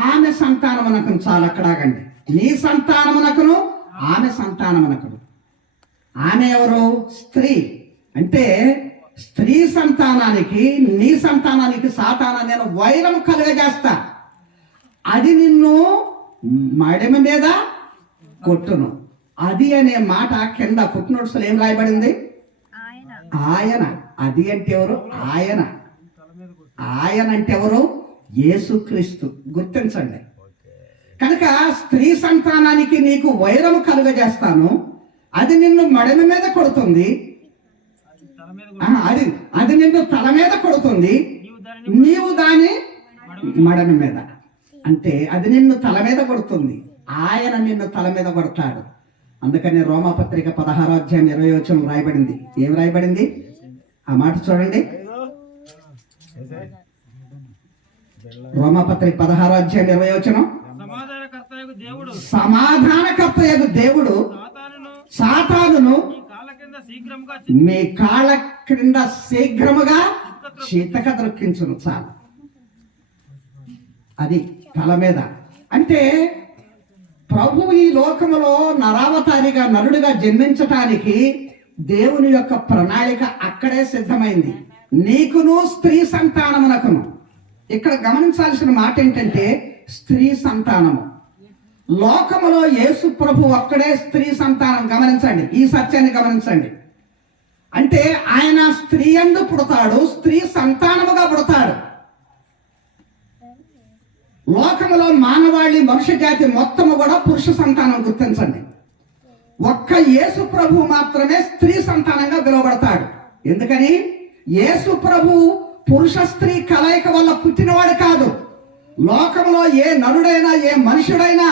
ఆమె సంతానమునకును. చాలు, అక్కడ ఆగండి. నీ సంతానమునకును ఆమె సంతానమునకును. ఆమె ఎవరు? స్త్రీ. అంటే స్త్రీ సంతానానికి నీ సంతానానికి సాతాన నేను వైరం కలుగజేస్తా, అది నిన్ను మడిమ మీద కొట్టును. అది అనే మాట కింద ఫుట్ నోట్స్ ఏం రాయబడింది? ఆయన. అది అంటే ఎవరు? ఆయన. ఆయన అంటే ఎవరు? యేసుక్రీస్తు. గుర్తించండి. కనుక స్త్రీ సంతానానికి నీకు వైరము కలుగజేస్తాను, అది నిన్ను మడిమ మీద కొడుతుంది, అది నిన్ను తల మీద కొడుతుంది, నీవు దాని మడమ మీద. అంటే అది నిన్ను తల మీద కొడుతుంది, ఆయన నిన్ను తల మీద కొడతాడు. అందుకని రోమాపత్రిక 16వ అధ్యాయం 20వ వచనం రాయబడింది. ఏం రాయబడింది? ఆ మాట చూడండి. రోమాపత్రిక 16వ అధ్యాయం 20వ వచనం. సమాధానకర్తయగు దేవుడు సాతానును మీ కాళ్ళ క్రింద శీఘ్రముగా చితక ద్రొక్కించును. చాలు, అది తల మీద. అంటే ప్రభు ఈ లోకములో నరావతారిగా నరుడిగా జన్మించటానికి దేవుని యొక్క ప్రణాళిక అక్కడే సిద్ధమైంది. నీకును స్త్రీ సంతానమునకును. ఇక్కడ గమనించాల్సిన మాట ఏంటంటే స్త్రీ సంతానము. లోకములో యేసు ప్రభు ఒక్కడే స్త్రీ సంతానం. గమనించండి, ఈ సత్యాన్ని గమనించండి. అంటే ఆయన స్త్రీ యందు పుడతాడు, స్త్రీ సంతానముగా పుడతాడు. లోకములో మానవాళి మనుష్య జాతి మొత్తము కూడా పురుష సంతానం. గుర్తించండి, ఒక్క యేసు ప్రభు మాత్రమే స్త్రీ సంతానంగా పిలువబడతాడు. ఎందుకని? యేసు ప్రభు పురుష స్త్రీ కలయిక వల్ల పుట్టినవాడు కాదు. లోకంలో ఏ నరుడైనా ఏ మనుషుడైనా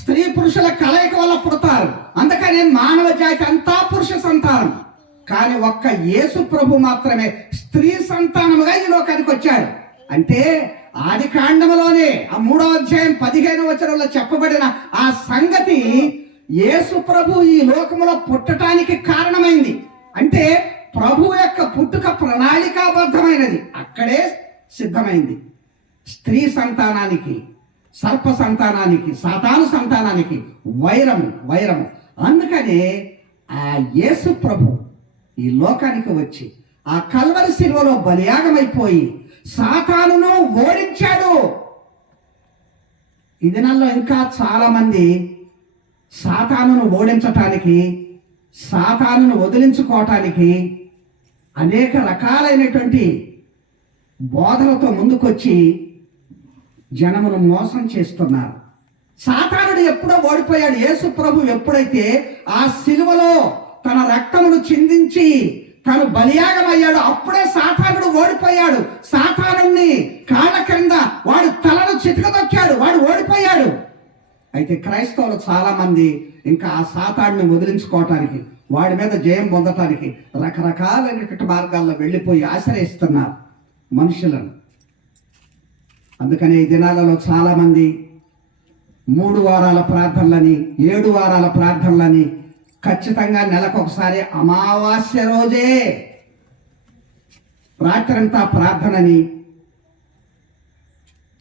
స్త్రీ పురుషుల కలయిక వల్ల పుడతారు. అందుకని మానవ జాతి అంతా పురుష సంతానం. కానీ ఒక్క యేసు ప్రభు మాత్రమే స్త్రీ సంతానముగా ఈ లోకానికి వచ్చాడు. అంటే ఆది కాండములోనే ఆ 3వ అధ్యాయం 15వ వచనంలో చెప్పబడిన ఆ సంగతి యేసు ప్రభు ఈ లోకములో పుట్టడానికి కారణమైంది. అంటే ప్రభు యొక్క పుట్టుక ప్రణాళికాబద్ధమైనది, అక్కడే సిద్ధమైంది. స్త్రీ సంతానానికి, సర్ప సంతానానికి, సాతాను సంతానానికి వైరము. అందుకనే ఆ యేసు ప్రభు ఈ లోకానికి వచ్చి ఆ కల్వరి శిలువలో బలియాగమైపోయి సాతానును ఓడించాడు. ఈ దినాల్లో ఇంకా చాలా మంది సాతానును ఓడించటానికి, సాతానును వదిలించుకోవటానికి అనేక రకాలైనటువంటి బోధలతో ముందుకొచ్చి జనమును మోసం చేస్తున్నారు. సాతానుడు ఎప్పుడో ఓడిపోయాడు. యేసు ప్రభు ఎప్పుడైతే ఆ శిలువలో తన రక్తమును చిందించి తను బలియాగమయ్యాడు, అప్పుడే సాతానుడు ఓడిపోయాడు. సాతానుడిని కాళ్ళ క్రింద వాడు తలను చితకదొక్కాడు, వాడు ఓడిపోయాడు. అయితే క్రైస్తవులు చాలా మంది ఇంకా ఆ సాతానుడిని వదిలించుకోవటానికి, వాడి మీద జయం పొందటానికి రకరకాలైనటువంటి మార్గాల్లో వెళ్ళిపోయి ఆశ్రయిస్తున్నారు మనుషులను. అందుకనే ఈ దినాలలో చాలా మంది 3 వారాల ప్రార్థనలని, 7 వారాల ప్రార్థనలని, ఖచ్చితంగా నెలకొకసారి అమావాస్య రోజే రాత్రంతా ప్రార్థనని,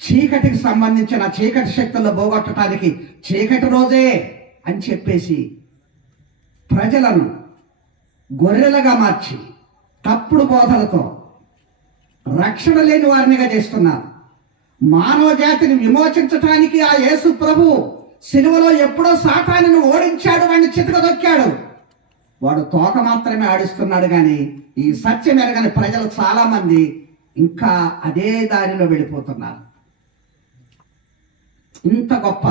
చీకటికి సంబంధించిన చీకటి శక్తులను పోగొట్టడానికి చీకటి రోజే అని చెప్పేసి ప్రజలను గొర్రెలుగా మార్చి తప్పుడు బోధలతో రక్షణ లేని వారినిగా చేస్తున్నారు. మానవ జాతిని విమోచించటానికి ఆ యేసు ప్రభు సిలువలో ఎప్పుడో సాతానును ఓడించాడు, వాడిని చితకదొక్కాడు. వాడు తోక మాత్రమే ఆడిస్తున్నాడు, కానీ ఈ సత్యం ఎరగని ప్రజలు చాలా మంది ఇంకా అదే దారిలో వెళ్ళిపోతున్నారు. ఇంత గొప్ప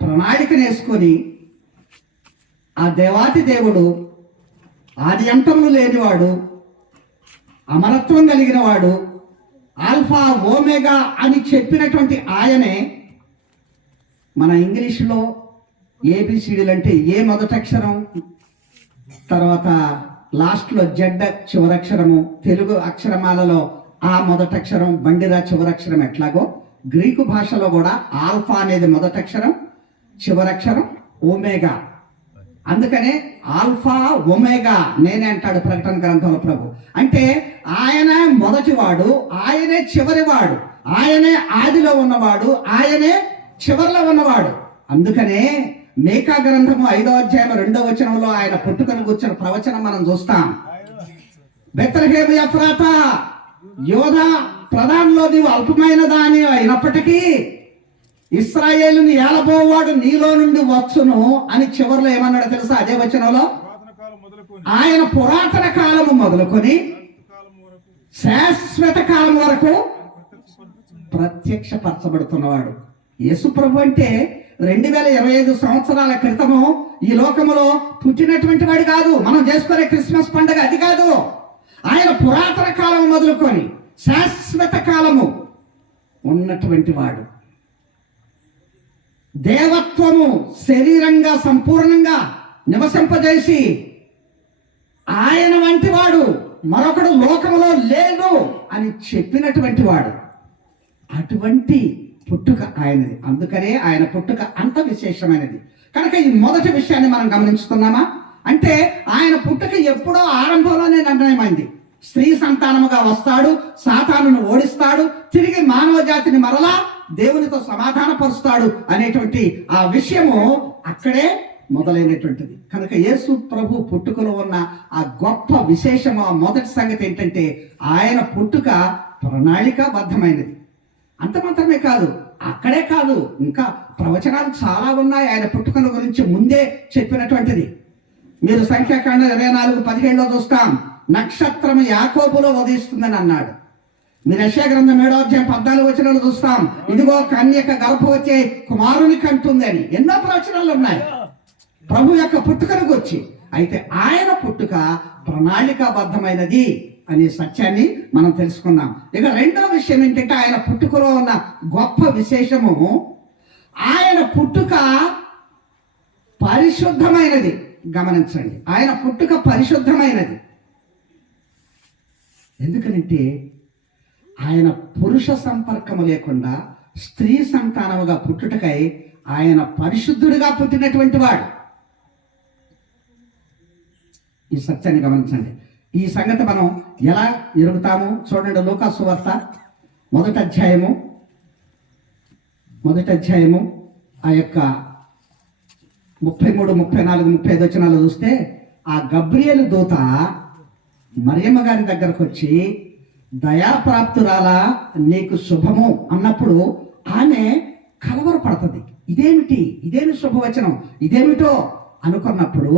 ప్రణాళికను వేసుకొని ఆ దేవాతి దేవుడు, ఆది అంతములు లేనివాడు, అమరత్వం కలిగిన వాడు, ఆల్ఫా ఓమేగా అని చెప్పినటువంటి ఆయనే మన ఇంగ్లీష్లో ఏబిసిడీలు అంటే ఏ మొదటక్షరం, తర్వాత లాస్ట్లో జెడ్ చివరక్షరము, తెలుగు అక్షరమాలలో ఆ మొదటక్షరం, బండిరా చివరక్షరం ఎట్లాగో గ్రీకు భాషలో కూడా ఆల్ఫా అనేది మొదటక్షరం, చివరక్షరం ఓమేగా. అందుకనే ఆల్ఫా ఒమేగా నేనే అంటాడు ప్రకటన గ్రంథంలో ప్రభు. అంటే ఆయన మొదటివాడు, ఆయనే చివరివాడు, ఆయనే ఆదిలో ఉన్నవాడు, ఆయనే చివరిలో ఉన్నవాడు. అందుకనే మేకా గ్రంథము 5వ అధ్యాయం 2వ వచనంలో ఆయన పుట్టుకను కూర్చున్న ప్రవచనం మనం చూస్తాం. బెత్లెహేము ఎఫ్రాతా, యోధా ప్రధానంలో నీవు అల్పమైన దాని అయినప్పటికీ ఇశ్రాయేలుని ఏలబోవాడు నీలో నుండి వచ్చును అని చివరిలో ఏమన్నాడో తెలుసా? అదే వచనంలో ఆయన పురాతన కాలము మొదలుకొని శాశ్వత కాలం వరకు ప్రత్యక్షపరచబడుతున్నవాడు. యేసు ప్రభు అంటే 2025 సంవత్సరాల క్రితము ఈ లోకములో పుట్టినటువంటి వాడు కాదు. మనం చేసుకునే క్రిస్మస్ పండుగ అది కాదు. ఆయన పురాతన కాలం మొదలుకొని శాశ్వత కాలము ఉన్నటువంటి వాడు. దేవత్వము శరీరంగా సంపూర్ణంగా నివసింపజేసి ఆయన వంటి వాడు మరొకడు లోకములో లేడు అని చెప్పినటువంటి వాడు. అటువంటి పుట్టుక ఆయనది. అందుకనే ఆయన పుట్టుక అంత విశేషమైనది. కనుక ఈ మొదటి విషయాన్ని మనం గమనించుకున్నామా అంటే ఆయన పుట్టుక ఎప్పుడో ఆరంభంలోనే నిర్ణయమైంది. స్త్రీ సంతానముగా వస్తాడు, సాతానును ఓడిస్తాడు, తిరిగి మానవ జాతిని మరలా దేవునితో సమాధానపరుస్తాడు అనేటువంటి ఆ విషయము అక్కడే మొదలైనటువంటిది. కనుక యేసు ప్రభు పుట్టుకలో ఉన్న ఆ గొప్ప విశేషము, ఆ మొదటి సంగతి ఏంటంటే ఆయన పుట్టుక ప్రణాళికాబద్ధమైనది. అంత మాత్రమే కాదు, అక్కడే కాదు, ఇంకా ప్రవచనాలు చాలా ఉన్నాయి ఆయన పుట్టుకల గురించి ముందే చెప్పినటువంటిది. మీరు సంఖ్యాకాండం 24:17లో చూస్తాం, నక్షత్రం యాకోబులో ఉదయిస్తుందని అన్నాడు. మీరు యెషయా గ్రంథం 7వ అధ్యాయం 14వ వచనంలో చూస్తాం, ఇదిగో కన్యక గర్భవతి కుమారుని కంటుంది అని. ఎన్నో ప్రవచనాలు ఉన్నాయి ప్రభు యొక్క పుట్టుకను గురించి. అయితే ఆయన పుట్టుక ప్రణాళికాబద్ధమైనది అనే సత్యాన్ని మనం తెలుసుకున్నాం. ఇక రెండవ విషయం ఏంటంటే ఆయన పుట్టుకలో ఉన్న గొప్ప విశేషము, ఆయన పుట్టుక పరిశుద్ధమైనది. గమనించండి, ఆయన పుట్టుక పరిశుద్ధమైనది. ఎందుకనంటే ఆయన పురుష సంపర్కము లేకుండా స్త్రీ సంతానముగా పుట్టుటకై ఆయన పరిశుద్ధుడిగా పుట్టినటువంటి వాడు. ఈ సత్యాన్ని గమనించండి. ఈ సంగతి మనం ఎలా ఎరుగుతాము చూడండి. లూకా సువార్త 1వ అధ్యాయము మొదటి అధ్యాయము ఆ యొక్క 33, 34, 35 వచనాలు చూస్తే ఆ గబ్రియేలు దూత మరియమ్మ గారి దగ్గరకు వచ్చి దయాప్రాప్తురాలా నీకు శుభము అన్నప్పుడు ఆమె కలవరపడుతుంది. ఇదేమి శుభవచనం, ఇదేమిటో అనుకున్నప్పుడు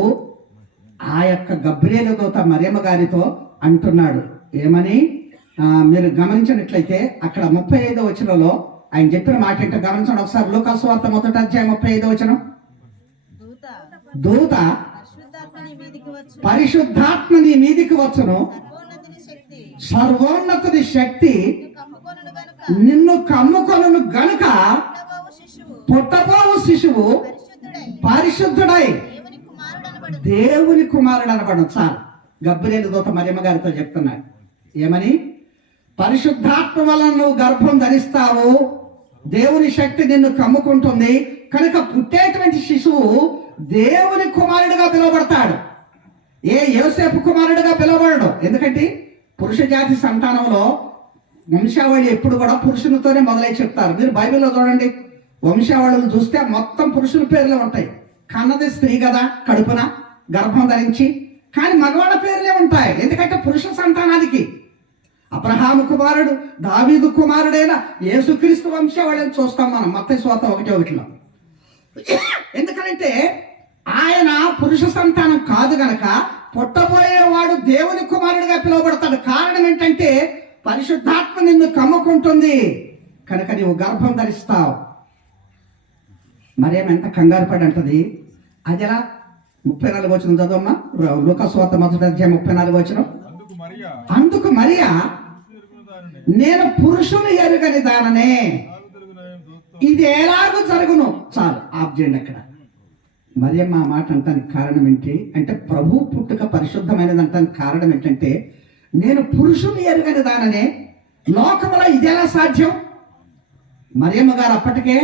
ఆ యొక్క గబ్రియేలు దూత మరియమ్మ గారితో అంటున్నాడు. ఏమని మీరు గమనించినట్లయితే అక్కడ 35వ వచనంలో ఆయన చెప్పిన మాట ఏంటో గమనించండి ఒకసారి. లూకా సువార్త మొదటి అధ్యాయం 35వ వచనం. దూత పరిశుద్ధాత్మ నీ మీదికి వచ్చును, సర్వోన్నతుని శక్తి నిన్ను కమ్ముకొనును గనుక పుట్టబోవు శిశువు పరిశుద్ధుడై దేవుని కుమారుడు అనబడు. చాలు, గబ్రియేలు దూత మరియమ్మ గారితో చెప్తున్నాడు. ఏమని? పరిశుద్ధాత్మ వలన నువ్వు గర్భం ధరిస్తావు, దేవుని శక్తి నిన్ను కమ్ముకుంటుంది కనుక పుట్టేటువంటి శిశువు దేవుని కుమారుడిగా పిలువబడతాడు. యోసేపు కుమారుడిగా పిలువబడడు. ఎందుకంటే పురుష జాతి సంతానంలో వంశావళి ఎప్పుడు కూడా పురుషునితోనే మొదలై చెప్తారు. మీరు బైబిల్లో చూడండి, వంశావళులు చూస్తే మొత్తం పురుషుల పేర్లే ఉంటాయి. కన్నది స్త్రీ కదా కడుపున గర్భం ధరించి, కానీ మగవాళ్ళ పేర్లే ఉంటాయి. ఎందుకంటే పురుష సంతానానికి అబ్రహాము కుమారుడు, దావీదు కుమారుడైన యేసుక్రీస్తు వంశావళిని చూస్తాం మనం మత్తయి సువార్త 1:1. ఎందుకంటే ఆయన పురుష సంతానం కాదు గనక పుట్టబోయేవాడు దేవుని కుమారుడిగా పిలువబడతాడు. కారణం ఏంటంటే పరిశుద్ధాత్మ నిన్ను కమ్ముకుంటుంది కనుక నీవు గర్భం ధరిస్తావు. మరేమెంత కంగారు పడి అంటది. అది ఎలా? 34 వచనం చదవమ్మా. లూకా సువార్త మొదటి అధ్యాయం 34 వచనం. అందుకు మరియా నేను పురుషుని ఎరుగని దాననే, ఇది ఎలాగూ జరుగును. చాలు, ఆఫ్ చేయండి అక్కడ. మరియమ్మ ఆ మాట అంటానికి కారణం ఏంటి అంటే ప్రభు పుట్టుక పరిశుద్ధమైనది అంటానికి కారణం ఏంటంటే నేను పురుషుని ఎరుగని దాననే, లోకములో ఇదెలా సాధ్యం? మరియమ్మ గారు అప్పటికే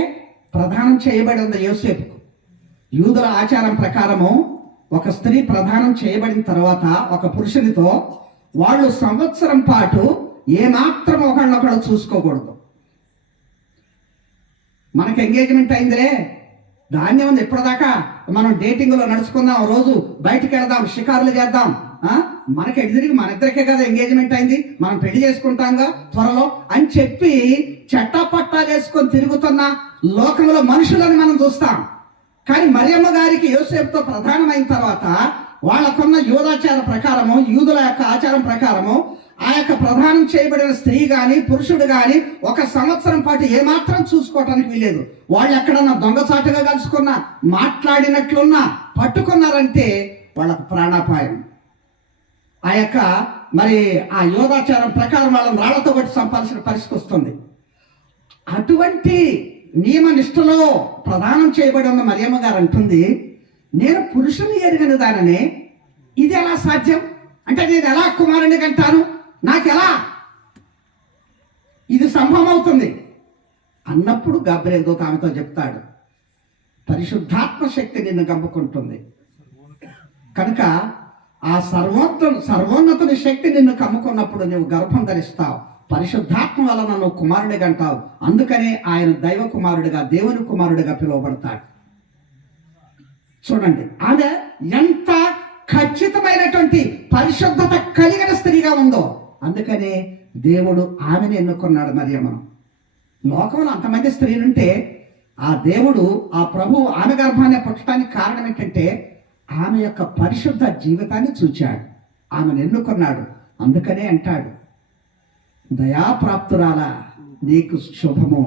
ప్రదానం చేయబడి ఉంది యోసేపుకు. యూదుల ఆచారం ప్రకారము ఒక స్త్రీ ప్రదానం చేయబడిన తర్వాత ఒక పురుషునితో వాళ్ళు సంవత్సరం పాటు ఏమాత్రం ఒకళ్ళొకళ్ళు చూసుకోకూడదు. మనకు ఎంగేజ్మెంట్ అయిందిలే, ధాన్యం ఉంది, ఎప్పటిదాకా మనం డేటింగ్ లో నడుచుకుందాం, రోజు బయటికి వెళదాం, షికారులు చేద్దాం, మనకి ఎదురికి మన ఇద్దరికే కదా ఎంగేజ్మెంట్ అయింది, మనం పెళ్లి చేసుకుంటాంగా త్వరలో అని చెప్పి చట్టపట్టా చేసుకొని తిరుగుతున్న లోకంలో మనుషులని మనం చూస్తాం. కానీ మరియమ్మ గారికి యోసేపుతో ప్రధానమైన తర్వాత వాళ్ళకున్న యూదాచార ప్రకారము, యూదుల యొక్క ఆచారం ప్రకారము ఆ యొక్క ప్రధానం చేయబడిన స్త్రీ గాని పురుషుడు గాని 1 సంవత్సరం పాటు ఏమాత్రం చూసుకోవటానికి వీలేదు. వాళ్ళు ఎక్కడన్నా దొంగసాటుగా కలుసుకున్నా, మాట్లాడినట్లున్నా, పట్టుకున్నారంటే వాళ్ళకు ప్రాణాపాయం. ఆ యొక్క మరి ఆ యోగాచారం ప్రకారం వాళ్ళని రాళ్లతో కొట్టి సంపాల్సిన పరిస్థితి వస్తుంది. అటువంటి నియమ నిష్ఠలో ప్రదానం చేయబడి ఉన్న మరియమ్మ గారు అంటుంది, నేను పురుషుని ఎరుగని దాననే, ఇది ఎలా సాధ్యం? అంటే నేను ఎలా కుమారుని కంటాను, నాకెలా ఇది సంభవం అవుతుంది అన్నప్పుడు గబ్రియేలు దూత ఆమెతో చెప్తాడు, పరిశుద్ధాత్మ శక్తి నిన్ను కమ్ముకుంటుంది కనుక ఆ సర్వోన్నతుని శక్తి నిన్ను కమ్ముకున్నప్పుడు నువ్వు గర్భం ధరిస్తావు, పరిశుద్ధాత్మ వలన నువ్వు కుమారుడిగా అంటావు. అందుకనే ఆయన దైవ కుమారుడిగా, దేవుని కుమారుడిగా పిలువబడతాడు. చూడండి, ఆమె ఎంత ఖచ్చితమైనటువంటి పరిశుద్ధత కలిగిన స్త్రీగా ఉందో. అందుకనే దేవుడు ఆమెను ఎన్నుకున్నాడు మరియమ్మను. లోకంలో అంతమంది స్త్రీలుంటే ఆ దేవుడు, ఆ ప్రభు ఆమె గర్భాన్ని పుట్టడానికి కారణం ఏంటంటే ఆమె యొక్క పరిశుద్ధ జీవితాన్ని చూచాడు, ఆమెను ఎన్నుకున్నాడు. అందుకనే అంటాడు, దయాప్రాప్తురాలా నీకు శుభము.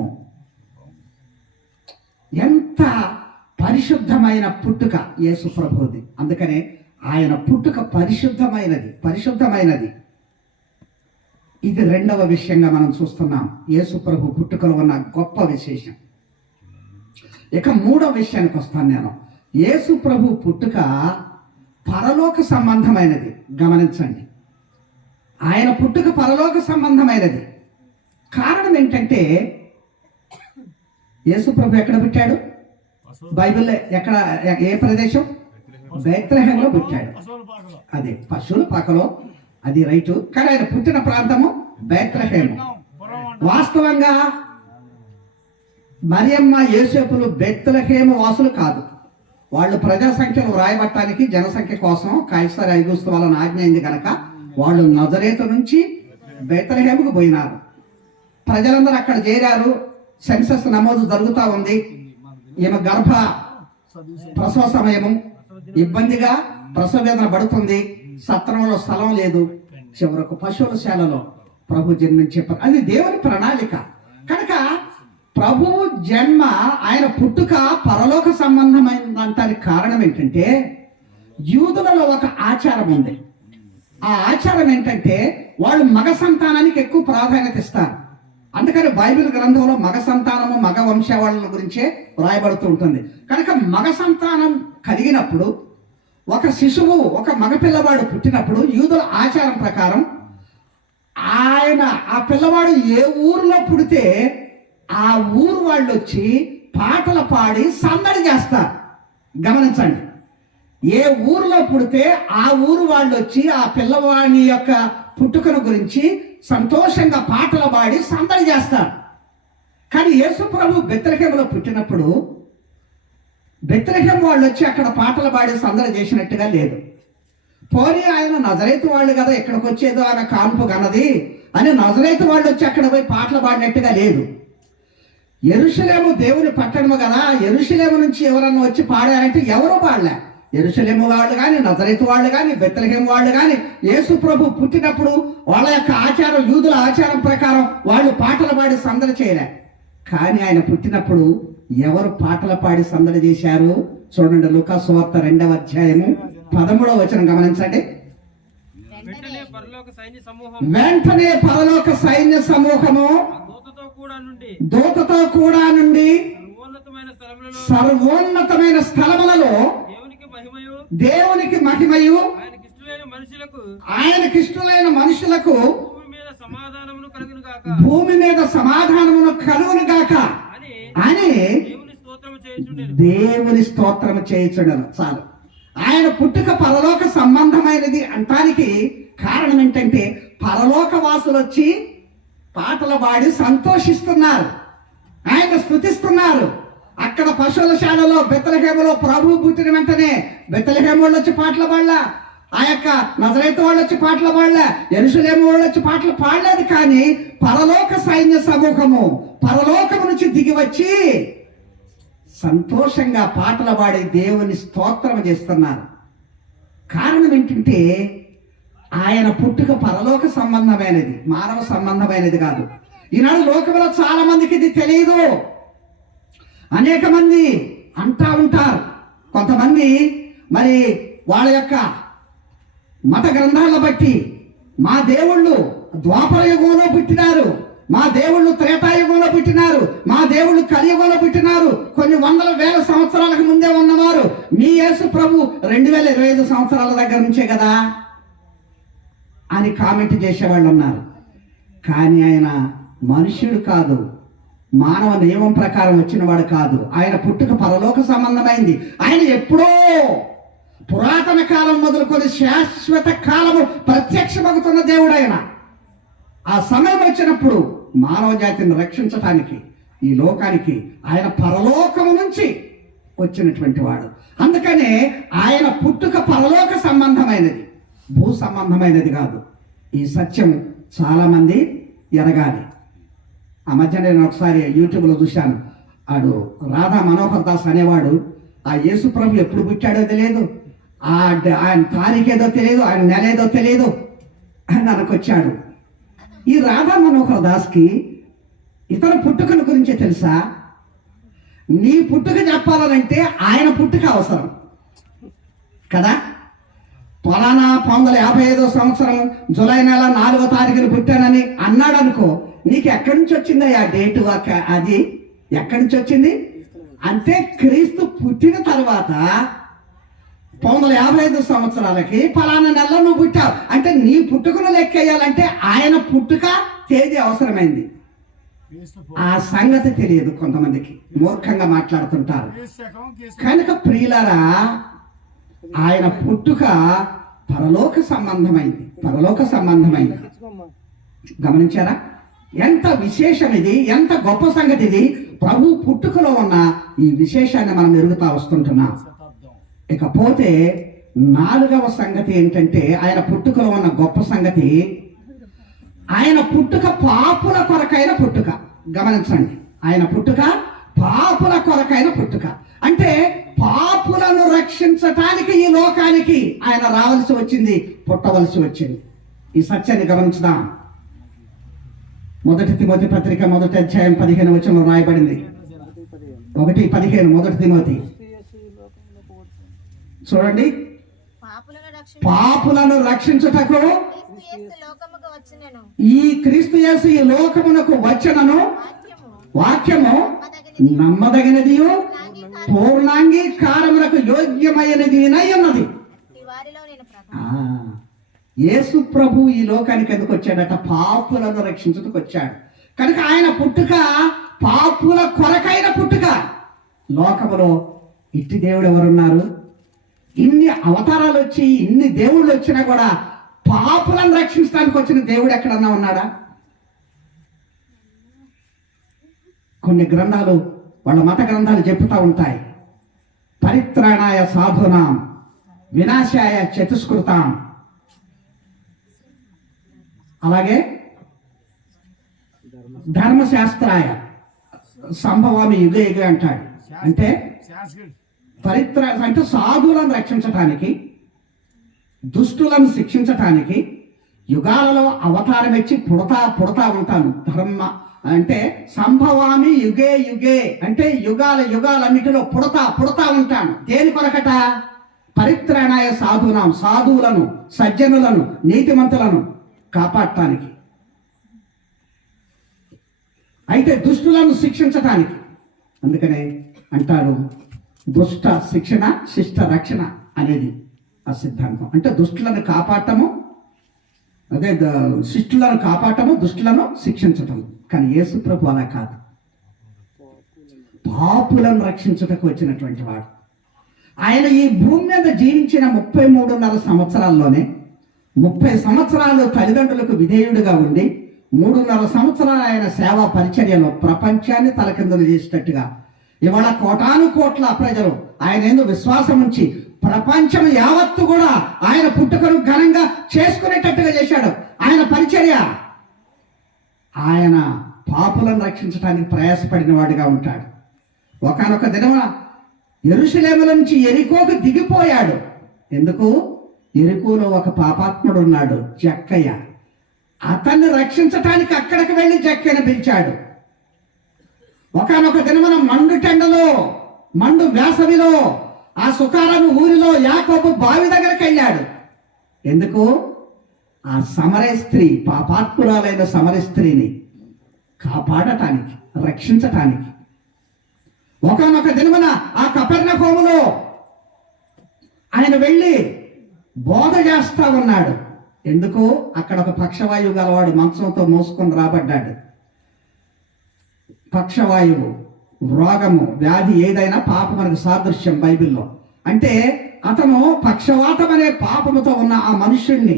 ఎంత పరిశుద్ధమైన పుట్టుక యేసు ప్రభుది. అందుకనే ఆయన పుట్టుక పరిశుద్ధమైనది. ఇది రెండవ విషయంగా మనం చూస్తున్నాం యేసు ప్రభు పుట్టుకలో ఉన్న గొప్ప విశేషం. ఇక మూడవ విషయానికి వస్తాను నేను. యేసు ప్రభు పుట్టుక పరలోక సంబంధమైనది. గమనించండి, ఆయన పుట్టుక పరలోక సంబంధమైనది. కారణం ఏంటంటే యేసు ప్రభు ఎక్కడ పుట్టాడు? బైబిల్లో ఎక్కడ, ఏ ప్రదేశం? బెత్లెహేంలో పుట్టాడు. అదే పశువుల పాకలో, అది రైటు. కానీ ఆయన పుట్టిన ప్రాంతము బెత్లెహేము. వాస్తవంగా మరియమ్మ యోసేపులు బెత్లెహేము వాసులు కాదు. వాళ్ళు ప్రజా సంఖ్యను వ్రాయబట్టడానికి జనసంఖ్య కోసం కైసర్ ఐగుస్తు వాళ్ళని ఆజ్ఞ అయింది కనుక వాళ్ళు నజరేతు నుంచి బెత్లెహేముకు పోయినారు. ప్రజలందరూ అక్కడ చేరారు. సెన్సస్ నమోదు జరుగుతూ ఉంది. ఈమె ప్రసవ సమయము, ఇబ్బందిగా ప్రసవ వేదన పడుతుంది. సత్రంలో స్థలం లేదు. చివరకు పశువుల శాలలో ప్రభు జన్మించే అది దేవుని ప్రణాళిక కనుక ప్రభువు జన్మ, ఆయన పుట్టుక పరలోక సంబంధమైనదానికి కారణం ఏంటంటే యూదులలో ఒక ఆచారం ఉంది. ఆ ఆచారం ఏంటంటే వాళ్ళు మగ సంతానానికి ఎక్కువ ప్రాధాన్యత ఇస్తారు. అందుకని బైబిల్ గ్రంథంలో మగ సంతానము, మగ వంశావళుల గురించే వ్రాయబడుతూ ఉంటుంది. కనుక మగ సంతానం కలిగినప్పుడు ఒక శిశువు, ఒక మగ పిల్లవాడు పుట్టినప్పుడు యూదుల ఆచారం ప్రకారం ఆ పిల్లవాడు ఏ ఊరిలో పుడితే ఆ ఊరు వాళ్ళు వచ్చి పాటలు పాడి సందడి చేస్తారు. గమనించండి, ఏ ఊరిలో పుడితే ఆ ఊరు వాళ్ళు వచ్చి ఆ పిల్లవాడి యొక్క పుట్టుకను గురించి సంతోషంగా పాటలు పాడి సందడి చేస్తారు. కానీ యేసు ప్రభు బెత్లెహేములో పుట్టినప్పుడు బెత్లెహేము వాళ్ళు వచ్చి అక్కడ పాటలు పాడి సందడి చేసినట్టుగా లేదు. పోనీ ఆయన నజరేతు వాళ్ళు కదా, ఇక్కడికి వచ్చేదో ఆయన కాన్పు గన్నది అని నజరేతు వాళ్ళు వచ్చి అక్కడ పోయి పాటలు పాడినట్టుగా లేదు. యెరూషలేము దేవుని పట్టణము కదా, యెరూషలేము నుంచి ఎవరన్నా వచ్చి పాడారంటే ఎవరు పాడలే. యెరూషలేము వాళ్ళు కానీ, నజరేతు వాళ్ళు కానీ, బెత్లెహేము వాళ్ళు కానీ యేసు ప్రభు పుట్టినప్పుడు వాళ్ళ యొక్క ఆచారం, యూదుల ఆచారం ప్రకారం వాళ్ళు పాటలు పాడి సందడి చేయలే. కానీ ఆయన పుట్టినప్పుడు ఎవరు పాటలు పాడి సందడి చేశారు? చూడండి, లూకా సువార్త 2వ అధ్యాయము 13వ వచనం గమనించండి. వెంటనే పరలోక సైన్య సమూహము దూతతో కూడా నుండి సర్వోన్నతమైన స్థలములలో దేవునికి మహిమయు ఆయనకిష్టులైన మనుషులకు భూమి మీద సమాధానమును కలుగును గాక అని దేవుని స్తోత్రము చేయుచుండెను. చాలు. ఆయన పుట్టుక పరలోక సంబంధమైనది అంటానికి కారణం ఏంటంటే పరలోక వాసులు వచ్చి పాటలు పాడి సంతోషిస్తున్నారు, ఆయన స్తుతిస్తున్నారు. అక్కడ పశువుల శాలలో బెత్లెహేములో ప్రభువు పుట్టిన వెంటనే బెత్లెహేము వాళ్ళు వచ్చి పాటలు పాడలా, ఆ యొక్క నజరేతు వాళ్ళు వచ్చి పాటలు పాడలే, యెరూషలేము వాళ్ళు వచ్చి పాటలు పాడలేదు. కానీ పరలోక సైన్య సమూహము పరలోకము నుంచి దిగి వచ్చి సంతోషంగా పాటలు పాడి దేవుని స్తోత్రం చేస్తున్నారు. కారణం ఏంటంటే ఆయన పుట్టుక పరలోక సంబంధమైనది, మానవ సంబంధమైనది కాదు. ఈనాడు లోకంలో చాలా మందికి ఇది తెలియదు. అనేక మంది అంటా ఉంటారు. కొంతమంది మరి వాళ్ళ యొక్క మత గ్రంథాలను బట్టి మా దేవుళ్ళు ద్వాపర యుగంలో పుట్టినారు, మా దేవుళ్ళు త్రేతాయుగంలో పుట్టినారు, మా దేవుళ్ళు కలియుగంలో పుట్టినారు, కొన్ని వందల వేల సంవత్సరాలకు ముందే ఉన్నవారు. మీ యేసు ప్రభు 2025 సంవత్సరాల దగ్గర నుంచే కదా అని కామెంట్ చేసేవాళ్ళు ఉన్నారు. కానీ ఆయన మనుష్యుడు కాదు, మానవ నియమం ప్రకారం వచ్చినవాడు కాదు. ఆయన పుట్టుక పరలోక సంబంధమైంది. ఆయన ఎప్పుడో పురాతన కాలం మొదలుకొని శాశ్వత కాలము ప్రత్యక్షమవుతున్న దేవుడు ఆయన. ఆ సమయం వచ్చినప్పుడు మానవ జాతిని రక్షించటానికి ఈ లోకానికి ఆయన పరలోకము నుంచి వచ్చినటువంటి వాడు. అందుకనే ఆయన పుట్టుక పరలోక సంబంధమైనది, భూ సంబంధమైనది కాదు. ఈ సత్యం చాలా మంది ఎరగాలి. ఆ మధ్య నేను ఒకసారి యూట్యూబ్లో చూశాను. ఆడు రాధా మనోహర్ దాస్ అనేవాడు ఆ యేసు ప్రభు ఎప్పుడు పుట్టాడో తెలియదు, ఆయన తారీఖు ఏదో తెలియదు, ఆయన నెల ఏదో తెలియదు అని అనుకొచ్చాడు. ఈ రాధా మనోహర్ దాస్కి ఇతర పుట్టుకల గురించే తెలుసా? నీ పుట్టుక చెప్పాలంటే ఆయన పుట్టుక అవసరం కదా. ఫలానా 1955 సంవత్సరం జూలై నెల 4వ తారీఖున పుట్టానని అన్నాడు అనుకో, నీకు ఎక్కడి నుంచి వచ్చింది ఆ డేటు? అది ఎక్కడి నుంచి వచ్చింది అంటే క్రీస్తు పుట్టిన తర్వాత 1955 సంవత్సరాలకి ఫలానా నెలలో నువ్వు పుట్టావు అంటే నీ పుట్టుకను లెక్కేయాలంటే ఆయన పుట్టుక తేదీ అవసరమైంది. ఆ సంగతి తెలియదు కొంతమందికి, మూర్ఖంగా మాట్లాడుతుంటారు. కనుక ప్రియులారా, ఆయన పుట్టుక పరలోక సంబంధమైంది, పరలోక సంబంధమైంది. గమనించారా? ఎంత విశేషం ఇది, ఎంత గొప్ప సంగతి ఇది. ప్రభు పుట్టుకలో ఉన్న ఈ విశేషాన్ని మనం ఎరుగుతా వస్తుంటున్నాం. ఇకపోతే 4వ సంగతి ఏంటంటే, ఆయన పుట్టుకలో ఉన్న గొప్ప సంగతి, ఆయన పుట్టుక పాపుల కొరకైన పుట్టుక. గమనించండి, ఆయన పుట్టుక పాపుల కొరకైన పుట్టుక. అంటే పాపులను రక్షించటానికి ఈ లోకానికి ఆయన రావాల్సి వచ్చింది, పుట్టవలసి వచ్చింది. ఈ సత్యాన్ని గమనించుదాం. 1 తిమోతి పత్రిక 1వ అధ్యాయం 15వ వచనంలో రాయబడింది. 1:15 1 తిమోతి చూడండి. పాపులను రక్షించుటకు ఈ క్రీస్తు యేసు ఈ లోకమునకు వచ్చెనను వాక్యము నమ్మదగినది, పూర్ణాంగీకారములకు యోగ్యమైనది ఉన్నది. యేసు ప్రభు ఈ లోకానికి ఎందుకు వచ్చాడట? పాపులను రక్షించుటకు వచ్చాడు. కనుక ఆయన పుట్టుక పాపుల కొరకైన పుట్టుక. లోకములో ఇట్టి దేవుడు ఎవరున్నారు? ఇన్ని అవతారాలు వచ్చి ఇన్ని దేవుళ్ళు వచ్చినా కూడా పాపులను రక్షించడానికి వచ్చిన దేవుడు ఎక్కడన్నా ఉన్నాడా? కొన్ని గ్రంథాలు, వాళ్ళ మత గ్రంథాలు చెప్తా ఉంటాయి, పరిత్రాణాయ సాధునాం వినాశాయ చతుష్కృతాం, అలాగే ధర్మశాస్త్రాయ సంభవామి యుగే యుగే అంటాడు. అంటే అంటే సాధువులను రక్షించటానికి, దుష్టులను శిక్షించటానికి యుగాలలో అవతారం ఇచ్చి పుడతా ఉంటాను. ధర్మ అంటే సంభవామి యుగే యుగే అంటే యుగాలన్నిటిలో పుడతా ఉంటాను. దేని కొరకట? పరిత్రాణాయ సాధునాం, సాధువులను, సజ్జనులను, నీతిమంతులను కాపాడటానికి. అయితే దుష్టులను శిక్షించటానికి. అందుకనే అంటారు, దుష్ట శిక్షణ శిష్ట రక్షణ అనేది ఆ సిద్ధాంతం. అంటే దుష్టులను కాపాడటము, అదే శిష్టులను కాపాడటము, దుష్టులను శిక్షించటం. కానీ యేసు ప్రభు అలా కాదు, పాపులను రక్షించుటకు వచ్చినటువంటి వాడు. ఆయన ఈ భూమి మీద జీవించిన 33.5 సంవత్సరాల్లోనే 30 సంవత్సరాలు తల్లిదండ్రులకు విధేయుడిగా ఉండి 3.5 సంవత్సరాలు ఆయన సేవా పరిచర్యలో ప్రపంచాన్ని తలకిందులు చేసేటట్టుగా, ఇవాళ కోటాను కోట్ల ప్రజలు ఆయన ఏందో విశ్వాసం ఉంచి ప్రపంచం యావత్తు కూడా ఆయన పుట్టుకను ఘనంగా చేసుకునేటట్టుగా చేశాడు. ఆయన పరిచర్య, ఆయన పాపులను రక్షించడానికి ప్రయాసపడిన వాడిగా ఉంటాడు. ఒకానొక దినమున యెరూషలేము నుంచి యెరికోకు దిగిపోయాడు. ఎందుకు? యెరికోలో ఒక పాపాత్ముడు ఉన్నాడు, జక్కయ్య. అతన్ని రక్షించటానికి అక్కడికి వెళ్ళి జక్కయ్యను పిలిచాడు. ఒకానొక దినమున మండు వేసవిలో ఆ సుకారము ఊరిలో యాకోబు బావి దగ్గరికి వెళ్ళాడు. ఎందుకు? ఆ సమరయ స్త్రీ, పాపాత్మురాలైన సమరయ స్త్రీని కాపాడటానికి, రక్షించటానికి. ఒకానొక దినమున ఆ కపెర్నహూములో ఆయన వెళ్ళి బోధ చేస్తా ఉన్నాడు. ఎందుకు? అక్కడ ఒక పక్షవాయువు గలవాడు మంచంతో మోసుకొని రాబడ్డాడు. పక్షవాయువు, రోగము, వ్యాధి ఏదైనా పాపమునకు సాదృశ్యం బైబిల్లో. అంటే అతను పక్షవాతం అనే పాపముతో ఉన్న ఆ మనుష్యుణ్ణి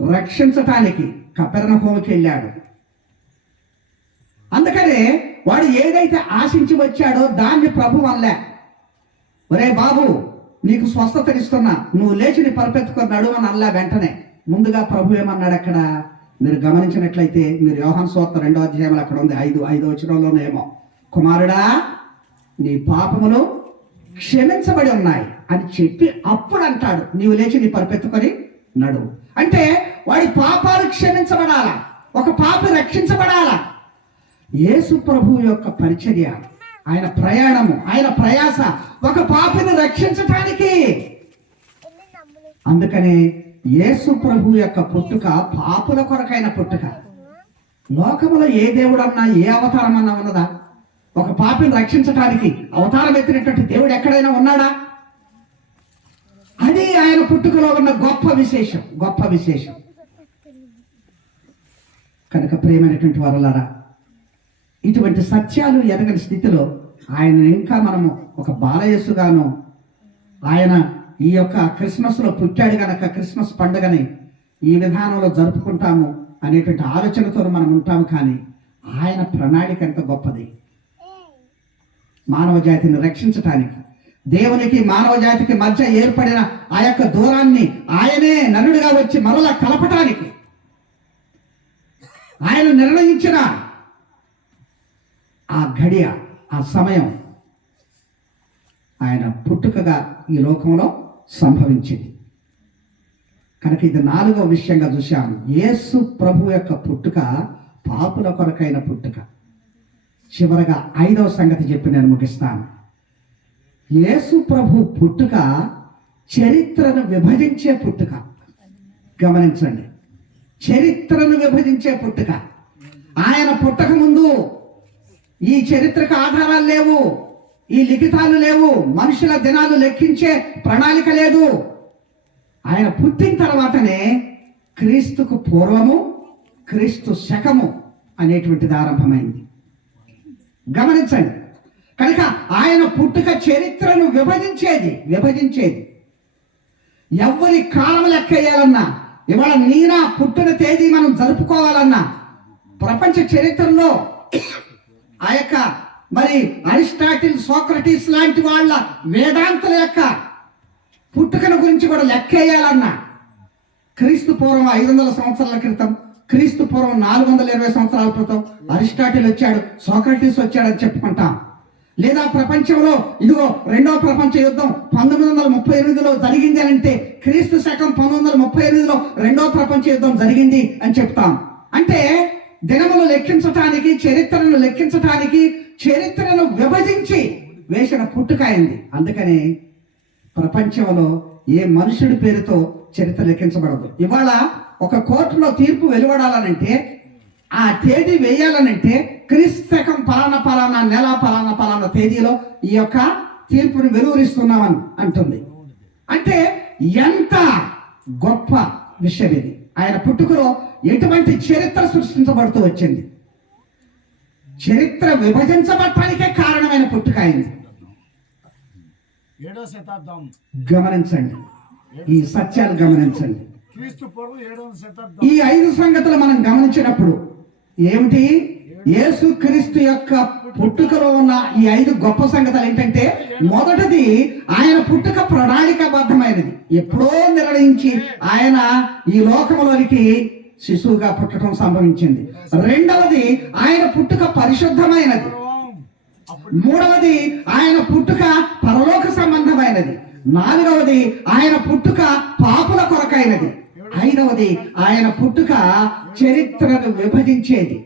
రక్షించటానికి కపెర్నహూముకి వెళ్ళాడు. అందుకనే వాడు ఏదైతే ఆశించి వచ్చాడో దాన్ని ప్రభు అనలే, ఒరే బాబు నీకు స్వస్థతనిస్తున్నా, నువ్వు లేచి నీ పరిపెత్తుకొని నడువు అని అనలే. వెంటనే ముందుగా ప్రభు ఏమన్నాడు? అక్కడ మీరు గమనించినట్లయితే, మీరు యోహాను సువార్త 2వ అధ్యాయంలో అక్కడ ఉంది, 5వ వచనంలోనేమో, కుమారుడా నీ పాపములు క్షమించబడి ఉన్నాయి అని చెప్పి అప్పుడు అంటాడు, నీవు లేచి నీ పరిపెత్తుకొని నడువు. అంటే వాడి పాపాలు క్షమించబడాలా, ఒక పాపి రక్షించబడాలా. యేసు ప్రభు యొక్క పరిచర్య, ఆయన ప్రయాణము, ఆయన ప్రయాస ఒక పాపిని రక్షించటానికి. అందుకనే యేసు ప్రభు యొక్క పుట్టుక పాపుల కొరకైన పుట్టుక. లోకములో ఏ దేవుడన్నా, ఏ అవతారం అన్నా ఉన్నదా? ఒక పాపిని రక్షించటానికి అవతారం ఎత్తినటువంటి దేవుడు ఎక్కడైనా ఉన్నాడా? అది ఆయన పుట్టుకలో ఉన్న గొప్ప విశేషం. కనుక ప్రియమైనటువంటి వారలారా, ఇటువంటి సత్యాలు ఎరగని స్థితిలో ఆయన ఇంకా మనము ఒక బాలయేసుగాను, ఆయన ఈ యొక్క క్రిస్మస్లో పుట్టాడు గనక క్రిస్మస్ పండుగని ఈ విధానంలో జరుపుకుంటాము అనేటువంటి ఆలోచనతో మనం ఉంటాము. కానీ ఆయన ప్రణాళిక ఎంత గొప్పది. మానవ జాతిని రక్షించటానికి, దేవునికి మానవ జాతికి మధ్య ఏర్పడిన ఆ యొక్క దూరాన్ని ఆయనే నరుడిగా వచ్చి మరలా కలపటానికి ఆయన నిర్ణయించిన ఆ ఘడియ, ఆ సమయం ఆయన పుట్టుకగా ఈ లోకంలో సంభవించింది. కనుక ఇది 4వ విషయంగా చూశాం. యేసు ప్రభు యొక్క పుట్టుక పాపుల కొరకైన పుట్టుక. చివరగా 5వ సంగతి చెప్పి నేను ముగిస్తాను. యేసు ప్రభు పుట్టుక చరిత్రను విభజించే పుట్టుక. గమనించండి, చరిత్రను విభజించే పుట్టుక. ఆయన పుట్టక ముందు ఈ చరిత్రకు ఆధారాలు లేవు, ఈ లిఖితాలు లేవు, మనుషుల దినాలు లెక్కించే ప్రణాళిక లేదు. ఆయన పుట్టిన తర్వాతనే క్రీస్తుకు పూర్వము, క్రీస్తు శకము అనేటువంటిది ఆరంభమైంది. గమనించండి, కనుక ఆయన పుట్టుక చరిత్రను విభజించేది. ఎవరి కాలం లెక్క వేయాలన్నా, ఇవాళ నీనా పుట్టిన తేదీ మనం జరుపుకోవాలన్నా, ప్రపంచ చరిత్రలో ఆ యొక్క మరి అరిస్టాటిల్, సోక్రటీస్ లాంటి వాళ్ళ వేదాంతుల యొక్క పుట్టుకను గురించి కూడా లెక్క వేయాలన్నా, క్రీస్తు పూర్వం 500 సంవత్సరాల క్రితం, క్రీస్తు పూర్వం 420 సంవత్సరాల క్రితం అరిస్టాటిల్ వచ్చాడు, సోక్రటీస్ వచ్చాడని చెప్పుకుంటాం. లేదా ప్రపంచంలో ఇదిగో 2వ ప్రపంచ యుద్ధం 1938లో జరిగింది అని అంటే క్రీస్తు శకం 1938లో 2వ ప్రపంచ యుద్ధం జరిగింది అని చెప్తాం. అంటే దినములు లెక్కించటానికి, చరిత్రను లెక్కించటానికి, చరిత్రను విభజించి వేసిన పుట్టుక అయింది. అందుకని ప్రపంచంలో ఏ మనుషుడి పేరుతో చరిత్ర లెక్కించబడదు. ఇవాళ ఒక కోర్టులో తీర్పు వెలువడాలనంటే, ఆ తేదీ వేయాలనంటే క్రీస్తు శకం పలానా నెల పలానా తేదీలో ఈ యొక్క తీర్పును వెలువరిస్తున్నామని అంటుంది. అంటే ఎంత గొప్ప విషయం ఇది. ఆయన పుట్టుకలో ఎటువంటి చరిత్ర సృష్టించబడుతూ వచ్చింది. చరిత్ర విభజించబడటానికే కారణమైన పుట్టుక అయింది. 7వ శతాబ్దం. గమనించండి, ఈ సత్యాలు గమనించండి. క్రీస్తు పూర్వం 7వ శతాబ్దం. ఈ 5 సంగతులు మనం గమనించినప్పుడు ఏమిటి? యేసు క్రీస్తు యొక్క పుట్టుకలో ఉన్న ఈ 5 గొప్ప సంగతులు ఏంటంటే, మొదటిది ఆయన పుట్టుక ప్రణాళికాబద్ధమైనది. ఎప్పుడో నిర్ణయించి ఆయన ఈ లోకంలోనికి శిశువుగా పుట్టడం సంభవించింది. రెండవది ఆయన పుట్టుక పరిశుద్ధమైనది. మూడవది ఆయన పుట్టుక పరలోక సంబంధమైనది. 4వది ఆయన పుట్టుక పాపుల కొరకైనది. 5వది ఆయన పుట్టుక చరిత్రను విభజించేది.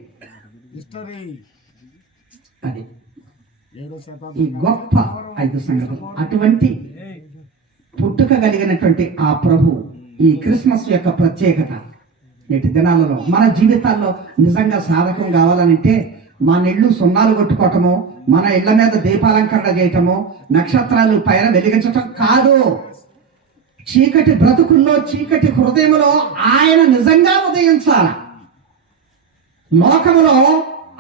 అది ఈ గొప్ప 5 సంగతులు. అటువంటి పుట్టుక కలిగినటువంటి ఆ ప్రభు ఈ క్రిస్మస్ యొక్క ప్రత్యేకత. నేటి దినాలలో మన జీవితాల్లో నిజంగా సాధకం కావాలనంటే మన ఇళ్ళు సున్నాలు కొట్టుకోవటము, మన ఇళ్ల మీద దీపాలంకరణ చేయటము, నక్షత్రాలు పైన వెలిగించటం కాదు. చీకటి బ్రతుకుల్లో, చీకటి హృదయంలో ఆయన నిజంగా ఉదయించాల. లోకములో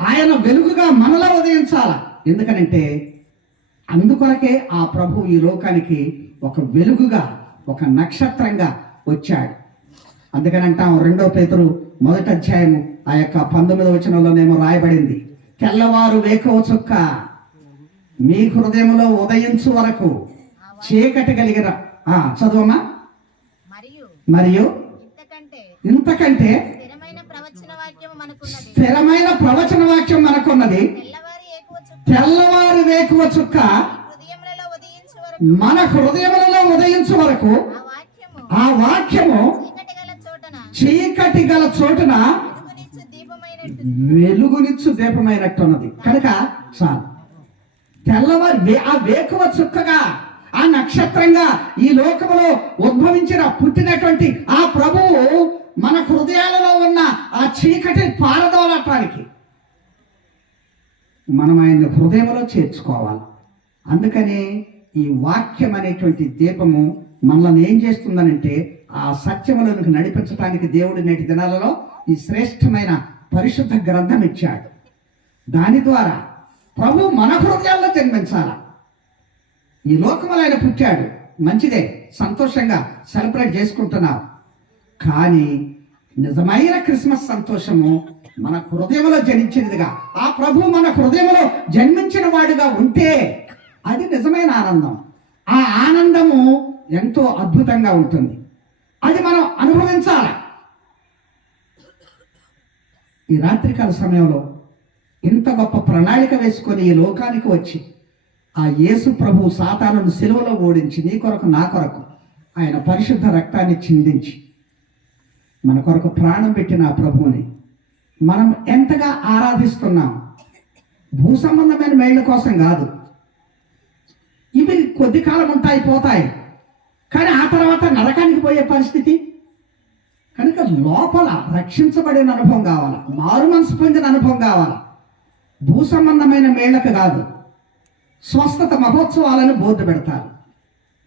ఆయన వెలుగుగా మనలో ఉదయించాల. ఎందుకనంటే అందుకొరకే ఆ ప్రభు ఈ లోకానికి ఒక వెలుగుగా, ఒక నక్షత్రంగా వచ్చాడు. అందుకని అంటాం 2 పేతురు 1వ అధ్యాయము ఆ యొక్క 19వ వచనంలోనేమో రాయబడింది, తెల్లవారు వేకువ చుక్క మీ హృదయంలో ఉదయించు వరకు చీకటి కలిగిన చదువమ్మా. మరియు ఇంతకంటే స్థిరమైన ప్రవచన వాక్యం మనకున్నది. తెల్లవారు వేకువ చుక్క మన హృదయములలో ఉదయించు వరకు ఆ వాక్యము చీకటి గల చోటున వెలుగునిచ్చు దీపమైనట్టున్నది. కనుక చాలు, తెల్లవారి ఆ వేకువ చుక్కగా, ఆ నక్షత్రంగా ఈ లోకములో ఉద్భవించిన పుట్టినటువంటి ఆ ప్రభువు మన హృదయాలలో ఉన్న ఆ చీకటి పారదోలటానికి మనం ఆయన హృదయంలో చేర్చుకోవాలి. అందుకనే ఈ వాక్యం అనేటువంటి దీపము మనల్ని ఏం చేస్తుందనంటే ఆ సత్యములకు నడిపించడానికి దేవుడు నేటి దినాలలో ఈ శ్రేష్టమైన పరిశుద్ధ గ్రంథం ఇచ్చాడు. దాని ద్వారా ప్రభు మన హృదయాల్లో జన్మించాల. ఈ లోకములో ఆయన పుట్టాడు, మంచిదే, సంతోషంగా సెలబ్రేట్ చేసుకుంటున్నాం. కానీ నిజమైన క్రిస్మస్ సంతోషము మన హృదయంలో జనించినదిగా, ఆ ప్రభు మన హృదయంలో జన్మించిన వాడిగా ఉంటే అది నిజమైన ఆనందం. ఆ ఆనందము ఎంతో అద్భుతంగా ఉంటుంది. అది మనం అనుభవించాలి. ఈ రాత్రికాల సమయంలో ఇంత గొప్ప ప్రణాళిక వేసుకొని ఈ లోకానికి వచ్చి ఆ యేసు ప్రభు సాతానును సిలువలో ఓడించి నీ కొరకు నా కొరకు ఆయన పరిశుద్ధ రక్తాన్ని చిందించి మన కొరకు ప్రాణం పెట్టిన ఆ ప్రభువుని మనం ఎంతగా ఆరాధిస్తున్నాం. భూ సంబంధమైన మేళ్ల కోసం కాదు. ఇవి కొద్ది కాలం ఉంటాయి, పోతాయి. కానీ ఆ తర్వాత నరకానికి పోయే పరిస్థితి. కనుక లోపల రక్షించబడిన అనుభవం కావాలి, మారు మనసు పొందిన అనుభవం కావాలి. భూ సంబంధమైన మేళ్లకు కాదు. స్వస్థత మహోత్సవాలను బోర్డు పెడతారు,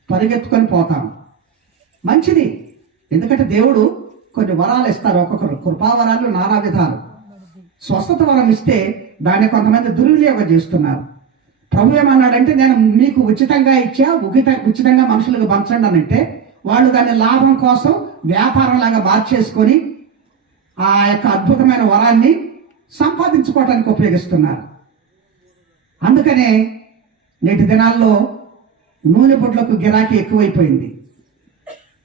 పరిగెత్తుకొని పోతాం. మంచిది, ఎందుకంటే దేవుడు కొన్ని వరాలు ఇస్తారు. ఒక్కొక్కరు కృపావరాలు నానా విధాలు. స్వస్థత వరం ఇస్తే దాన్ని కొంతమంది దుర్వినియోగం చేస్తున్నారు. ప్రభు ఏమన్నాడంటే, నేను మీకు ఉచితంగా ఇచ్చా, ఉచితంగా మనుషులకు పంచండి అని అంటే వాళ్ళు దాన్ని లాభం కోసం వ్యాపారంలాగా మార్చేసుకొని ఆ యొక్క అద్భుతమైన వరాన్ని సంపాదించుకోవటానికి ఉపయోగిస్తున్నారు. అందుకనే నేటి దినాల్లో నూనె బొడ్లకు గిరాకీ ఎక్కువైపోయింది.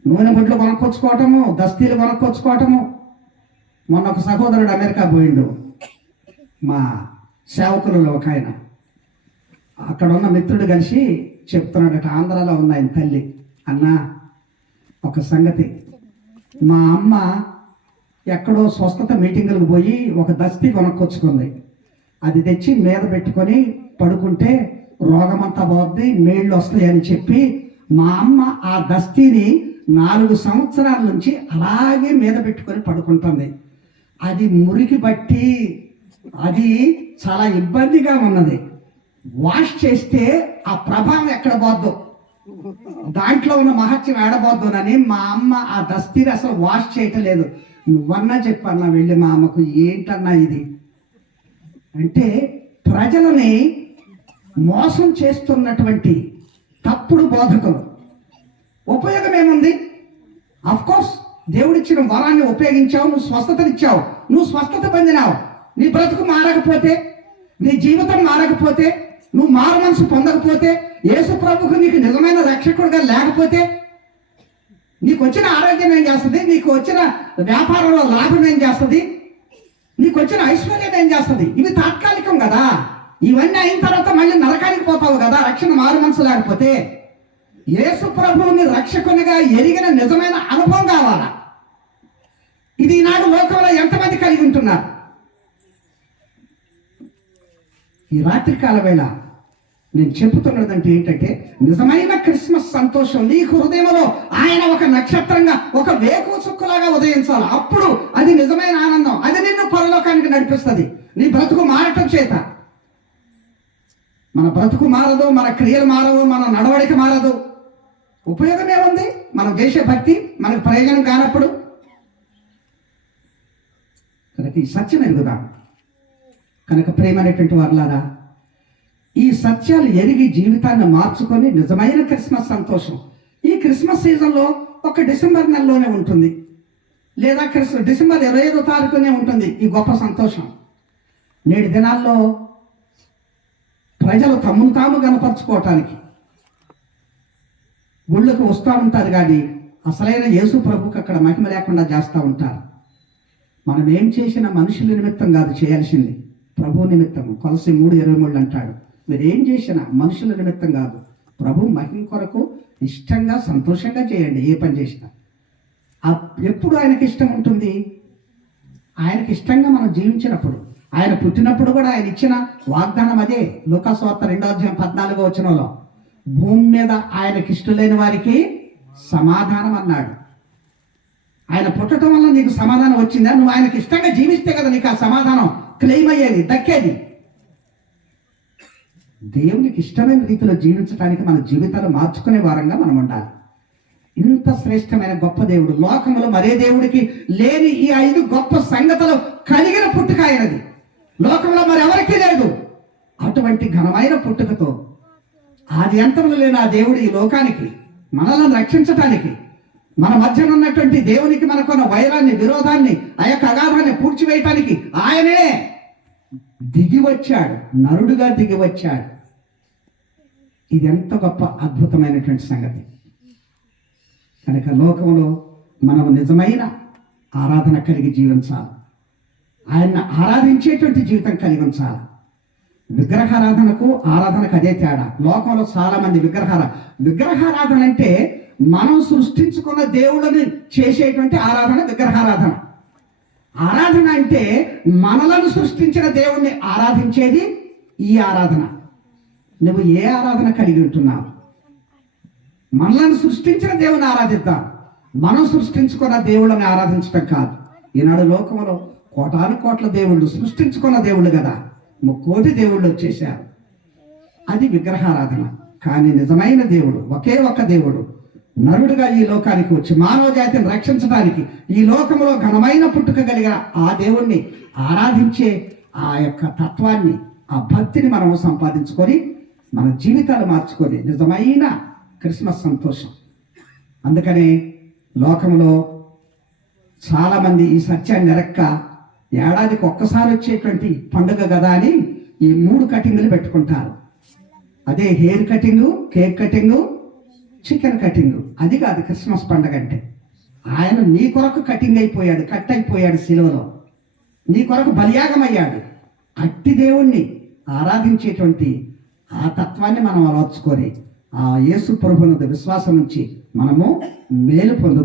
నూనె బొడ్లు కొనుక్కొచ్చుకోవటము, దస్తీలు కొనుక్కొచ్చుకోవటము. మొన్న ఒక సహోదరుడు అమెరికా పోయిండు, మా సేవకులలో ఒక ఆయన. అక్కడ ఉన్న మిత్రుడు కలిసి చెప్తున్నాడట, ఆంధ్రాలో ఉన్న ఆయన తల్లి, అన్నా ఒక సంగతి, మా అమ్మ ఎక్కడో స్వస్థత మీటింగులకు పోయి ఒక దస్తీ కొనుక్కొచ్చుకుంది. అది తెచ్చి మీద పెట్టుకొని పడుకుంటే రోగమంతా పోద్ది, నీళ్లు వస్తాయని చెప్పి మా అమ్మ ఆ దస్తీని 4 సంవత్సరాల నుంచి అలాగే మీద పెట్టుకొని పడుకుంటుంది. అది మురికి బట్టి అది చాలా ఇబ్బందిగా ఉన్నది. వాష్ చేస్తే ఆ ప్రభావం ఎక్కడ పోద్దు, దాంట్లో ఉన్న మహత్యం ఏడబోద్దునని మా అమ్మ ఆ దస్తీని అసలు వాష్ చేయటం లేదు. నువ్వన్నా చెప్పన్నా వెళ్ళి మా అమ్మకు, ఏంటన్నా ఇది అంటే ప్రజలని మోసం చేస్తున్నటువంటి తప్పుడు బోధకులు. ఉపయోగం ఏముంది? కోర్స్ దేవుడిచ్చిన వరాన్ని ఉపయోగించావు, నువ్వు స్వస్థతనిచ్చావు, నువ్వు స్వస్థత పొందినావు. నీ బ్రతుకు మారకపోతే, నీ జీవితం మారకపోతే, నువ్వు మారు మనసు పొందకపోతే, యేసు ప్రభుకు నీకు నిజమైన రక్షకుడిగా లేకపోతే నీకు వచ్చిన ఆరోగ్యం ఏం చేస్తుంది? నీకు వచ్చిన వ్యాపారంలో లాభం ఏం చేస్తుంది? నీకు వచ్చిన ఐశ్వర్యం ఏం చేస్తుంది? ఇవి తాత్కాలికం కదా. ఇవన్నీ అయిన తర్వాత మళ్ళీ నరకానికి పోతావు కదా, రక్షణ మారు మనసు లేకపోతే. యేసు ప్రభువుని రక్షకునిగా ఎరిగిన నిజమైన అనుభవం కావాలా. ఇది ఈనాడు లోకంలో ఎంతమంది కలిగి ఉంటున్నారు? ఈ రాత్రికాల వేళ నేను చెబుతున్నదంటే ఏంటంటే, నిజమైన క్రిస్మస్ సంతోషం నీ హృదయంలో ఆయన ఒక నక్షత్రంగా, ఒక వేకువ చుక్కలాగా ఉదయించాలి. అప్పుడు అది నిజమైన ఆనందం. అది నిన్ను పరలోకానికి నడిపిస్తుంది. నీ బ్రతుకు మారటం చేత. మన బ్రతుకు మారదు, మన క్రియలు మారవు, మన నడవడిక మారదు. ఉపయోగం ఏముంది? మనం చేసే భక్తి మనకు ప్రయోజనం కానప్పుడు. కనుక ఈ సత్యం ఎరుగుదాం. కనుక ప్రేమైనటువంటి వారులారా, ఈ సత్యాలు ఎరిగి జీవితాన్ని మార్చుకొని నిజమైన క్రిస్మస్ సంతోషం ఈ క్రిస్మస్ సీజన్లో ఒక డిసెంబర్ నెలలోనే ఉంటుంది, లేదా డిసెంబర్ 25వ తారీఖునే ఉంటుంది ఈ గొప్ప సంతోషం. నేటి దినాల్లో ప్రజలు తమను తాము కనపరుచుకోవటానికి గుళ్ళకు వస్తూ ఉంటారు, కానీ అసలైన యేసు ప్రభుకి అక్కడ మహిమ లేకుండా చేస్తూ ఉంటారు. మనం ఏం చేసినా మనుషుల నిమిత్తం కాదు చేయాల్సింది, ప్రభు నిమిత్తం. కొలసి 3:23 అంటాడు, మీరు ఏం చేసినా మనుషుల నిమిత్తం కాదు, ప్రభు మహిమ కొరకు ఇష్టంగా సంతోషంగా చేయండి. ఏ పని చేసినా ఎప్పుడు ఆయనకి ఇష్టం ఉంటుంది? ఆయనకి ఇష్టంగా మనం జీవించినప్పుడు. ఆయన పుట్టినప్పుడు కూడా ఆయన ఇచ్చిన వాగ్దానం అదే. లూకాసు వార్త 2:14 భూమి మీద ఆయనకి ఇష్టం లేని వారికి సమాధానం అన్నాడు. ఆయన పుట్టడం వల్ల నీకు సమాధానం వచ్చిందా? నువ్వు ఆయనకి ఇష్టంగా జీవిస్తే కదా నీకు ఆ సమాధానం క్లెయిమ్ అయ్యేది, దక్కేది. దేవునికి ఇష్టమైన రీతిలో జీవించడానికి మన జీవితాలు మార్చుకునే వారంగా మనం ఉండాలి. ఇంత శ్రేష్టమైన గొప్ప దేవుడు, లోకంలో మరే దేవుడికి లేని ఈ 5 గొప్ప సంగతులు కలిగిన పుట్టుక అయినది. లోకంలో మరి ఎవరికీ లేదు. అటువంటి ఘనమైన పుట్టుకతో ఆది అంతములు లేని ఆ దేవుడు ఈ లోకానికి మనల్ని రక్షించటానికి మన మధ్యన ఉన్నటువంటి దేవునికి మనకున్న వైరాన్ని, విరోధాన్ని, ఆ యొక్క అగాధాన్ని పూడ్చివేయటానికి ఆయనే దిగి వచ్చాడు, నరుడుగా దిగి వచ్చాడు. ఇది ఎంత గొప్ప అద్భుతమైనటువంటి సంగతి. కనుక లోకంలో మనం నిజమైన ఆరాధన కలిగి జీవించాలి. ఆయన్ని ఆరాధించేటువంటి జీవితం కలిగి ఉంచాలి. విగ్రహారాధనకు ఆరాధనకు అదే తేడా. లోకంలో చాలా మంది విగ్రహారాధన అంటే మనం సృష్టించుకున్న దేవుళ్ళని చేసేటువంటి ఆరాధన విగ్రహారాధన. ఆరాధన అంటే మనలను సృష్టించిన దేవుణ్ణి ఆరాధించేది ఈ ఆరాధన. నువ్వు ఏ ఆరాధన కలిగి ఉంటున్నావు? మనలను సృష్టించిన దేవుని ఆరాధిద్దాం, మనం సృష్టించుకున్న దేవుళ్ళని ఆరాధించడం కాదు. ఈనాడు లోకంలో కోటాను కోట్ల దేవుళ్ళు సృష్టించుకున్న దేవుళ్ళు కదా, 3 కోటి దేవుళ్ళు వచ్చేసారు. అది విగ్రహారాధన. కానీ నిజమైన దేవుడు ఒకే ఒక్క దేవుడు నరుడుగా ఈ లోకానికి వచ్చి మానవ జాతిని రక్షించడానికి ఈ లోకంలో ఘనమైన పుట్టుక కలిగిన ఆ దేవుణ్ణి ఆరాధించే ఆ యొక్క తత్వాన్ని, ఆ భక్తిని మనం సంపాదించుకొని మన జీవితాలు మార్చుకొని నిజమైన క్రిస్మస్ సంతోషం. అందుకనే లోకంలో చాలామంది ఈ సత్యాన్ని ఎరక్క ఏడాదికి ఒక్కసారి వచ్చేటువంటి పండుగ కదా అని ఈ 3 కటింగులు పెట్టుకుంటారు. అదే hair cutting, cake cutting, chicken cutting. అది కాదు క్రిస్మస్ పండుగ అంటే. ఆయన నీ కొరకు కటింగ్ అయిపోయాడు, కట్ అయిపోయాడు శిలువలో, నీ కొరకు బలియాగం అయ్యాడు. అట్టి దేవుణ్ణి ఆరాధించేటువంటి ఆ తత్వాన్ని మనం అలవర్చుకొని ఆ యేసు ప్రభువునందు విశ్వాసం నుంచి మనము మేలు పొందుదాం.